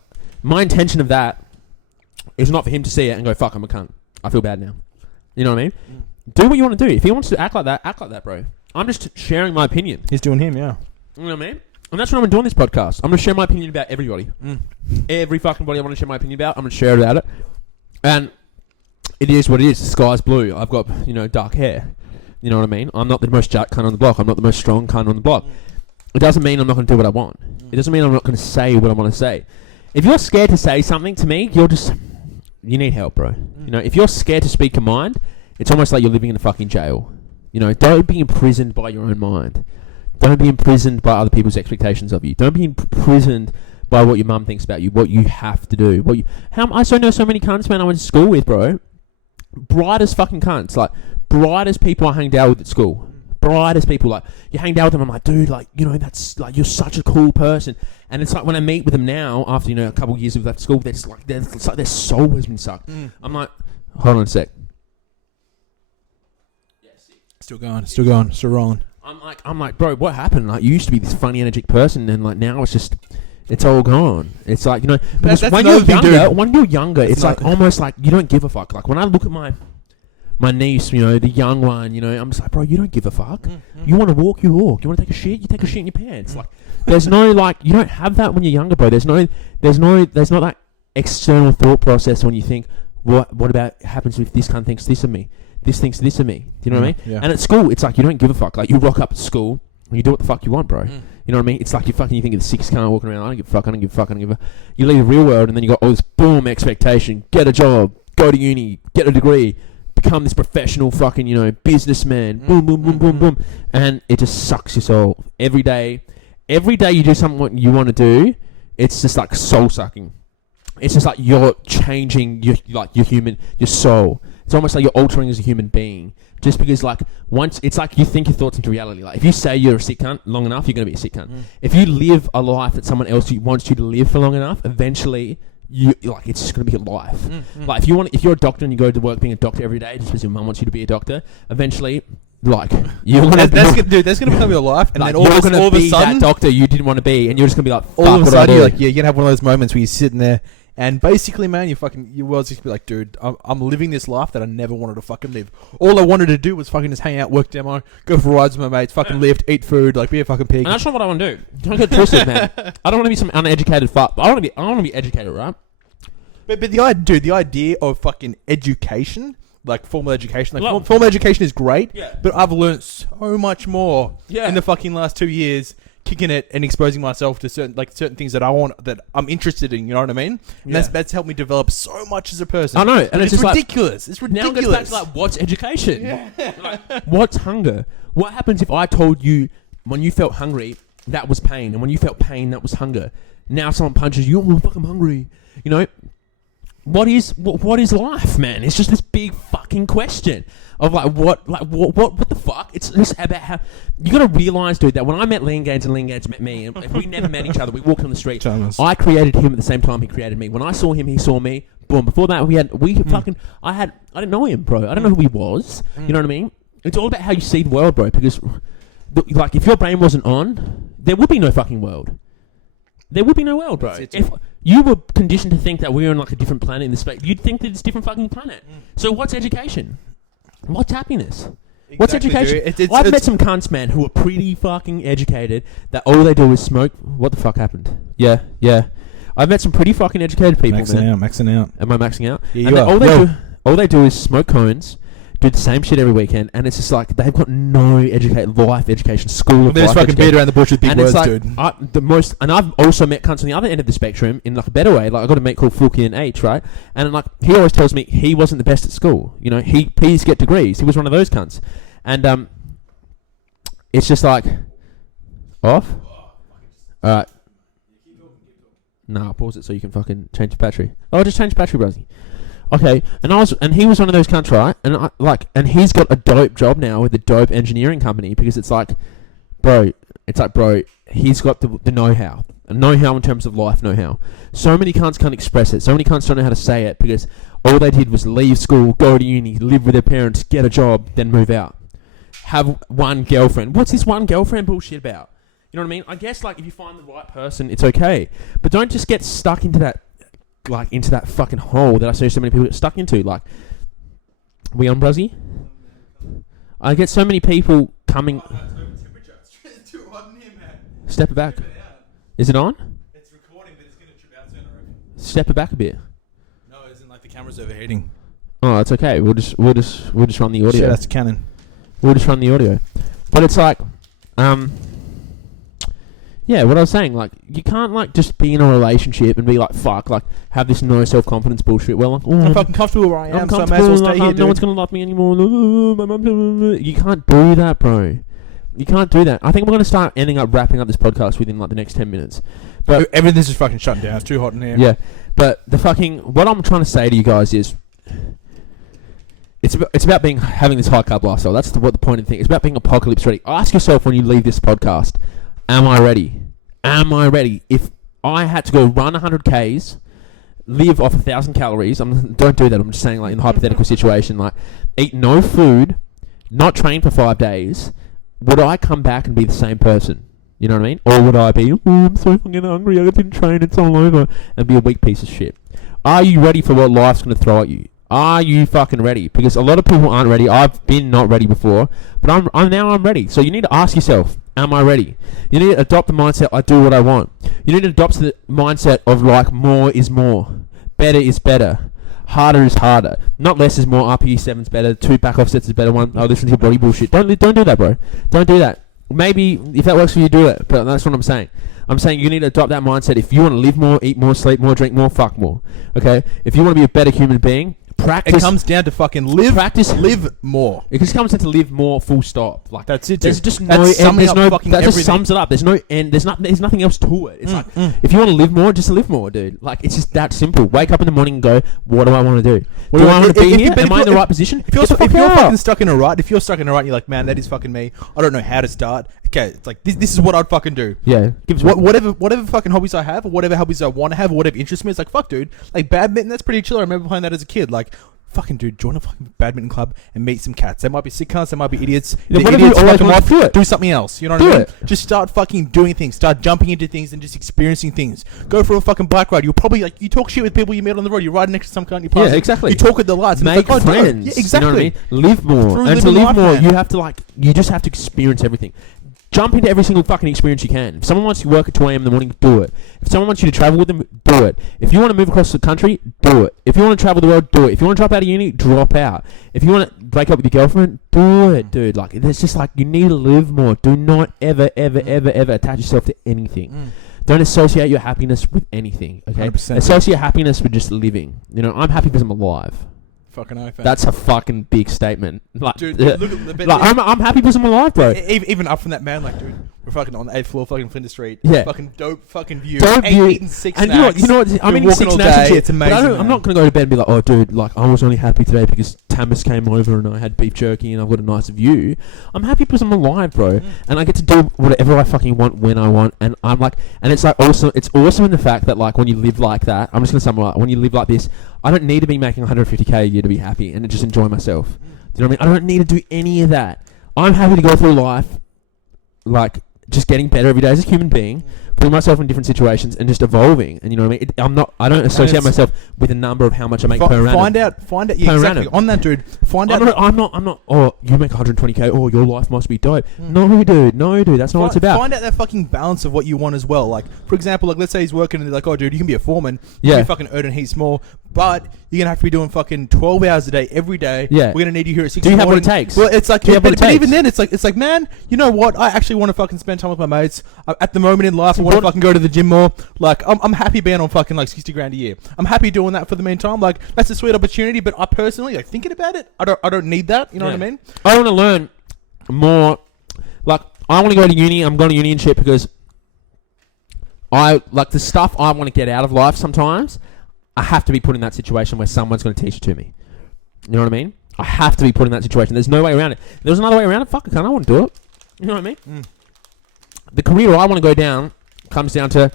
my intention of that is not for him to see it and go, fuck, I'm a cunt. I feel bad now. You know what I mean? Do what you want to do. If he wants to act like that, bro. I'm just sharing my opinion. He's doing him, yeah. You know what I mean? And that's what I'm doing this podcast. I'm going to share my opinion about everybody. Every fucking body I want to share my opinion about, I'm going to share about it. And it is what it is. The sky's blue. I've got, dark hair. You know what I mean? I'm not the most jack cunt on the block. I'm not the most strong cunt on the block. It doesn't mean I'm not going to do what I want. It doesn't mean I'm not going to say what I want to say. If you're scared to say something to me, you're just you need help, bro. You know, if you're scared to speak your mind, it's almost like you're living in a fucking jail. You know, don't be imprisoned by your own mind. Don't be imprisoned by other people's expectations of you. Don't be imprisoned by what your mum thinks about you, what you have to do. I know so many cunts, man, I went to school with, bro. Brightest fucking cunts. Like, brightest people I hanged out with at school. Brightest people. Like, you hang out with them, I'm like, dude, like, you know, that's, like, you're such a cool person. And it's like, when I meet with them now, after, you know, a couple of years of left school, it's like their soul has been sucked. I'm like, hold on a sec. Still rolling. I'm like, bro, what happened? Like, you used to be this funny, energetic person, and like now it's all gone. It's like, you know, because that's when you're younger, it's like almost like you don't give a fuck. Like when I look at my niece, you know, the young one, you know, I'm just like, bro, you don't give a fuck. You want to walk, you walk. You want to take a shit, you take a shit in your pants. Like, there's no like, you don't have that when you're younger, bro. There's not that external thought process when you think, what about happens if this cunt thinks this of me? This thinks this of me. Do you know what I mean? Yeah. And at school, it's like you don't give a fuck. Like you rock up at school and you do what the fuck you want, bro. You know what I mean? It's like you think of the six cunt walking around. I don't give a fuck. You leave the real world and then you got all this boom expectation. Get a job, go to uni, get a degree, become this professional fucking, you know, businessman. Boom, boom, boom, boom, boom. And it just sucks your soul. Every day you do something what you want to do, it's just like soul sucking. It's just like you're changing your soul. It's almost like you're altering as a human being. Just because, like, once it's like you think your thoughts into reality. Like, if you say you're a sick cunt long enough, you're gonna be a sick cunt. If you live a life that someone else wants you to live for long enough, eventually, it's just gonna be a life. Like, if you're a doctor and you go to work being a doctor every day just because your mum wants you to be a doctor, eventually, like, you're gonna that's gonna become your life, and like, then all of a sudden, that doctor you didn't want to be, and you're just gonna be like, all of a sudden, you're gonna have one of those moments where you're sitting there. And basically, man, your world's just be like, dude, I'm living this life that I never wanted to fucking live. All I wanted to do was fucking just hang out, work demo, go for rides with my mates, fucking lift, eat food, like be a fucking pig. And that's not what I want to do. Don't get twisted, man. I don't want to be some uneducated fuck. I want to be educated, right? But the idea of fucking education, like formal education, like formal education is great. Yeah. But I've learned so much more in the fucking last 2 years. Kicking it and exposing myself to certain things that I want, that I'm interested in. You know what I mean? And that's helped me develop so much as a person. I know, and it's just ridiculous. It's ridiculous. Now it goes back to like, what's education? Like, what's hunger? What happens if I told you when you felt hungry that was pain, and when you felt pain that was hunger? Now someone punches you, oh, fuck, I'm hungry. You know, what is life, man? It's just this big fucking question. Of what the fuck? It's just about how you got to realize, dude, that when I met Lean Gaines and Lean Gaines met me, and if we never met each other, we walked on the street. I created him at the same time he created me. When I saw him, he saw me. Boom. Before that, I didn't know him, bro. I don't know who he was. You know what I mean? It's all about how you see the world, bro. Because, like, if your brain wasn't on, there would be no fucking world. There would be no world, bro. If you were conditioned to think that we were on like a different planet in the space, you'd think that it's a different fucking planet. So what's education? What's happiness? Exactly, what's education? I've met some cunts, man, who are pretty fucking educated, that all they do is smoke. What the fuck happened? Yeah. I've met some pretty fucking educated people, Maxing out. Am I maxing out? Yeah, and you are. All they do is smoke cones, do the same shit every weekend, and it's just like they've got no life education, school of There's life fucking beat around the bush with big words, like, dude. And I've also met cunts on the other end of the spectrum in like a better way. Like I got a mate called Fulky and H, right? And like he always tells me he wasn't the best at school. You know, he used to get degrees. He was one of those cunts, and it's just like off. All right. No, I'll pause it so you can fucking change the battery. Oh, just change the battery, Rosie. Okay, and he was one of those cunts, right? And he's got a dope job now with a dope engineering company because it's like, bro, he's got the know-how in terms of life know-how. So many cunts can't express it. So many cunts don't know how to say it because all they did was leave school, go to uni, live with their parents, get a job, then move out. Have one girlfriend. What's this one girlfriend bullshit about? You know what I mean? I guess like if you find the right person, it's okay, but don't just get stuck into that. Like into that fucking hole that I see so many people get stuck into. Like, we on, Bruzzy? I get so many people coming. It's too hot in here, man. Step it back. Is it on? It's recording, but it's gonna trip out soon, I reckon. Step it back a bit. No, it isn't like the camera's overheating. Oh, it's okay. We'll just run the audio. That's Canon. We'll just run the audio. But it's like, Yeah, what I was saying, like, you can't, like, just be in a relationship and be like, fuck, like, have this no self-confidence bullshit. Well, like, I'm fucking comfortable where I am, so I may as well stay here, dude. No one's gonna love me anymore. You can't do that, bro. You can't do that. I think we're gonna start wrapping up this podcast within, like, the next 10 minutes. But everything's just fucking shutting down. It's too hot in here. Yeah, but what I'm trying to say to you guys is, it's about having this high carb lifestyle. That's what the point of the thing. It's about being apocalypse ready. Ask yourself when you leave this podcast, am I ready? Am I ready? If I had to go run 100 Ks, live off 1,000 calories, don't do that. I'm just saying, like, in a hypothetical situation, like, eat no food, not train for 5 days, would I come back and be the same person? You know what I mean? Or would I be, I'm so fucking hungry, I didn't train, it's all over, and be a weak piece of shit? Are you ready for what life's going to throw at you? Are you fucking ready? Because a lot of people aren't ready. I've been not ready before, but I'm ready. So you need to ask yourself, am I ready? You need to adopt the mindset, I do what I want. You need to adopt the mindset of, like, more is more. Better is better. Harder is harder. Not less is more. RPE 7's better. 2 back offsets is better. 1, listen to your body bullshit. Don't do that, bro. Don't do that. Maybe if that works for you, do it. But that's what I'm saying. I'm saying you need to adopt that mindset. If you want to live more, eat more, sleep more, drink more, fuck more. Okay? If you want to be a better human being, practice. It comes down to fucking live. Practice. Live more. It just comes down to live more. Full stop. Like, that's it. There's just that's no end. summing There's up no. Fucking That everything. just sums it up. There's no end. There's nothing else to it. It's if you want to live more, just live more, dude. Like, it's just that simple. Wake up in the morning and go, what do I want to do? Do I want to be here? Am I in the right position? If you're fucking stuck in a rut, if you're stuck in a rut, and you're like, man, that is fucking me. I don't know how to start. Okay, it's like this is what I'd fucking do. Yeah. Whatever fucking hobbies I have, or whatever hobbies I want to have, or whatever interests me, it's like, fuck, dude. Like, badminton, that's pretty chill. I remember playing that as a kid. Like, fucking dude, join a fucking badminton club and meet some cats. They might be sick cunts, they might be idiots. Yeah, The whatever idiots you always fucking want to do it. do something else. You know what I mean? Just start fucking doing things. Start jumping into things and just experiencing things. Go for a fucking bike ride. You'll probably, like, you talk shit with people you meet on the road. You're riding next to some cunt. You pass. Yeah, exactly. You talk at the lights. And Make it's like, friends. Yeah, exactly. You know what I mean? Live more. Through And to living live life, more, man. you have to, like, you just have to experience everything. Jump into every single fucking experience you can. If someone wants you to work at 2 a.m. in the morning, do it. If someone wants you to travel with them, do it. If you want to move across the country, do it. If you want to travel the world, do it. If you want to drop out of uni, drop out. If you want to break up with your girlfriend, do it, dude. Like, it's just like, you need to live more. Do not ever attach yourself to anything. Don't associate your happiness with anything, okay? 100%. Associate happiness with just living. You know, I'm happy because I'm alive. Fucking oath. That's a fucking big statement. Like, Dude, look at the bit. like, I'm happy because I'm alive, bro. Even up from that, man, like, dude, we're fucking on the 8th floor, fucking Flinders Street. Yeah. Fucking dope fucking view. Dope view. Eating 6 And snacks. you know what? I'm eating 6 snacks and shit. It's amazing. But I'm not going to go to bed and be like, oh, dude, like, I was only happy today because Tamas came over and I had beef jerky and I've got a nice view. I'm happy because I'm alive, bro. And I get to do whatever I fucking want when I want. And I'm like, and it's like also, it's awesome in the fact that, like, when you live like that, I'm just going to sum it up. When you live like this, I don't need to be making 150k a year to be happy and just enjoy myself. Do you know what I mean? I don't need to do any of that. I'm happy to go through life, like, just getting better every day as a human being, putting myself in different situations and just evolving. And you know what I mean? I don't associate myself with a number of how much I make per annum. Find out. Yeah, Per exactly. annum. On that, dude. Find out. I'm not. Oh, you make 120k. Oh, your life must be dope. No, dude. That's not what it's about. Find out that fucking balance of what you want as well. Like, for example, like, let's say he's working and they're like, oh, dude, you can be a foreman. You Yeah. can be fucking earning heaps more, but you're gonna have to be doing fucking 12 hours a day every day. Yeah. We're gonna need you here at 6. Do you in the have what it morning. takes? Well, it's like, Do you have what it but takes? even then, it's like, man, you know what? I actually want to fucking spend time with my mates. At the moment in life, I want to fucking go to the gym more. Like, I'm happy being on fucking like 60 grand a year. I'm happy doing that for the meantime. Like, that's a sweet opportunity. But I personally, like, thinking about it, I don't need that. You know what I mean? I want to learn more. Like, I want to go to uni. I'm going to uni and shit because I like the stuff I want to get out of life. Sometimes I have to be put in that situation where someone's going to teach it to me. You know what I mean? I have to be put in that situation. There's no way around it. If there's another way around it, fuck, I want to do it. You know what I mean? The career I want to go down comes down to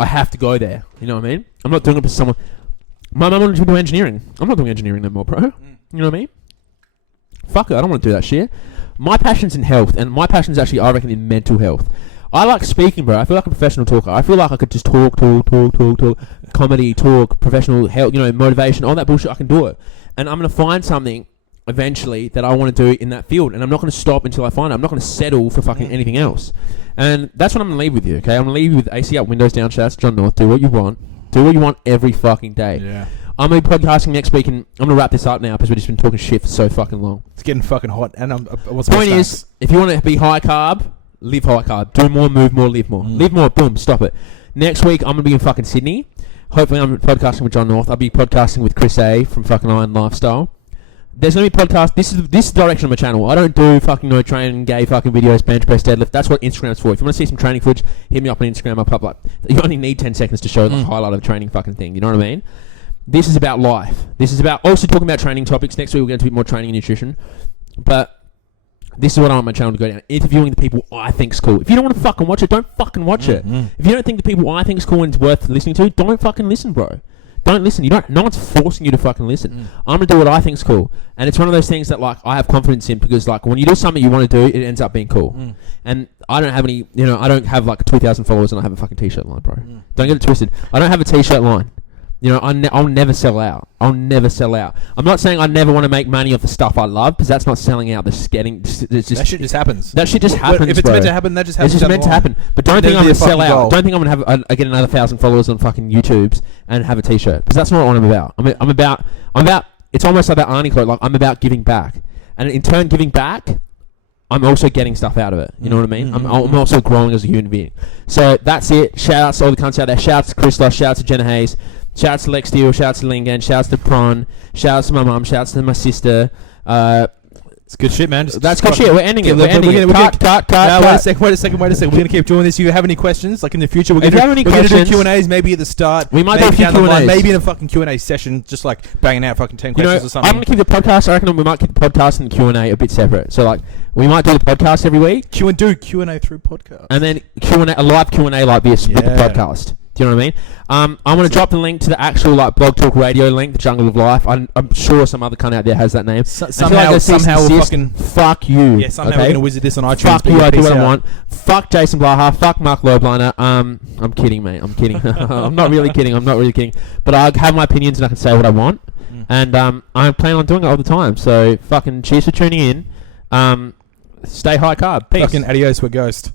I have to go there. You know what I mean? I'm not doing it for someone. My mum wanted to do engineering. I'm not doing engineering no more, bro. You know what I mean? Fuck it, I don't want to do that shit. My passion's in health, and my passion's actually, I reckon, in mental health. I like speaking, bro. I feel like a professional talker. I feel like I could just talk, comedy, talk, professional health, you know, motivation, all that bullshit. I can do it. And I'm going to find something eventually that I want to do in that field, and I'm not going to stop until I find it. I'm not going to settle for fucking anything else. And that's what I'm going to leave with you, okay? I'm going to leave you with AC up, windows down, shouts, John North. Do what you want. Do what you want every fucking day. Yeah. I'm going to be podcasting next week, and I'm going to wrap this up now because we've just been talking shit for so fucking long. It's getting fucking hot, and The point is, if you want to be high carb, Live high carb. Do more, move more, live more. Live more, boom, stop it. Next week, I'm going to be in fucking Sydney. Hopefully, I'm podcasting with John North. I'll be podcasting with Chris A from fucking Iron Lifestyle. There's going to be podcasts. This is the direction of my channel. I don't do fucking no training, gay fucking videos, bench press, deadlift. That's what Instagram's for. If you want to see some training footage, hit me up on Instagram. I'll pop up. You only need 10 seconds to show the highlight of the training fucking thing. You know what I mean? This is about life. This is about also talking about training topics. Next week, we'll get into a bit more training and nutrition. But this is what I want my channel to go down. Interviewing the people I think's cool. If you don't want to fucking watch it, don't fucking watch it. If you don't think the people I think's cool and it's worth listening to, don't fucking listen, bro. Don't listen. No one's forcing you to fucking listen. I'm gonna do what I think's cool, and it's one of those things that like I have confidence in because like when you do something you want to do, it ends up being cool. And I don't have any. I don't have like 2,000 followers and I have a fucking t-shirt line, bro. Don't get it twisted. I don't have a t-shirt line. I'll never sell out. I'll never sell out. I'm not saying I never want to make money off the stuff I love, because that's not selling out. That shit just happens. That shit just happens, If it's meant to happen, that just happens. It's just meant to happen. But don't think I'm going to sell out. Don't think I'm going to have get another 1,000 followers on fucking YouTubes and have a t-shirt, because that's not what I'm about. I'm about. It's almost like that Arnie quote. Like I'm about giving back, and in turn, giving back, I'm also getting stuff out of it. You know what I mean? I'm also growing as a human being. So that's it. Shout outs to all the cunts out there. Shout outs to Christos. Shout outs to Jenna Hayes. Shout outs to Lex Steele. Shout outs to Lingen. Shout outs to Prawn. Shout outs to my mum. Shout outs to my sister. It's good shit, man. That's good shit. We're ending it. Cut. Wait a second. We're going to keep doing this. You have any questions? Like in the future, we're going to do Q&As maybe at the start. We might do a few Q&As. Maybe in a fucking Q&A session, just like banging out fucking 10 questions or something. I'm going to keep the podcast. I reckon we might keep the podcast and the Q&A a bit separate. So like, we might do the podcast every week. Q&A through podcast. And then a live Q&A like this with the podcast. Do you know what I mean? I'm going to drop the link to the actual like Blog Talk Radio link, The Jungle of Life. I'm sure some other cunt out there has that name. Somehow we'll fucking... Fuck you. Yeah, somehow we're going to wizard this on iTunes. Fuck you, I do what I want. Fuck Jason Blaha. Fuck Mark Lobliner. I'm kidding, mate. I'm kidding. I'm not really kidding. But I have my opinions and I can say what I want. And I plan on doing it all the time. So fucking cheers for tuning in. Stay high carb. Peace. Fucking adios, we're ghost.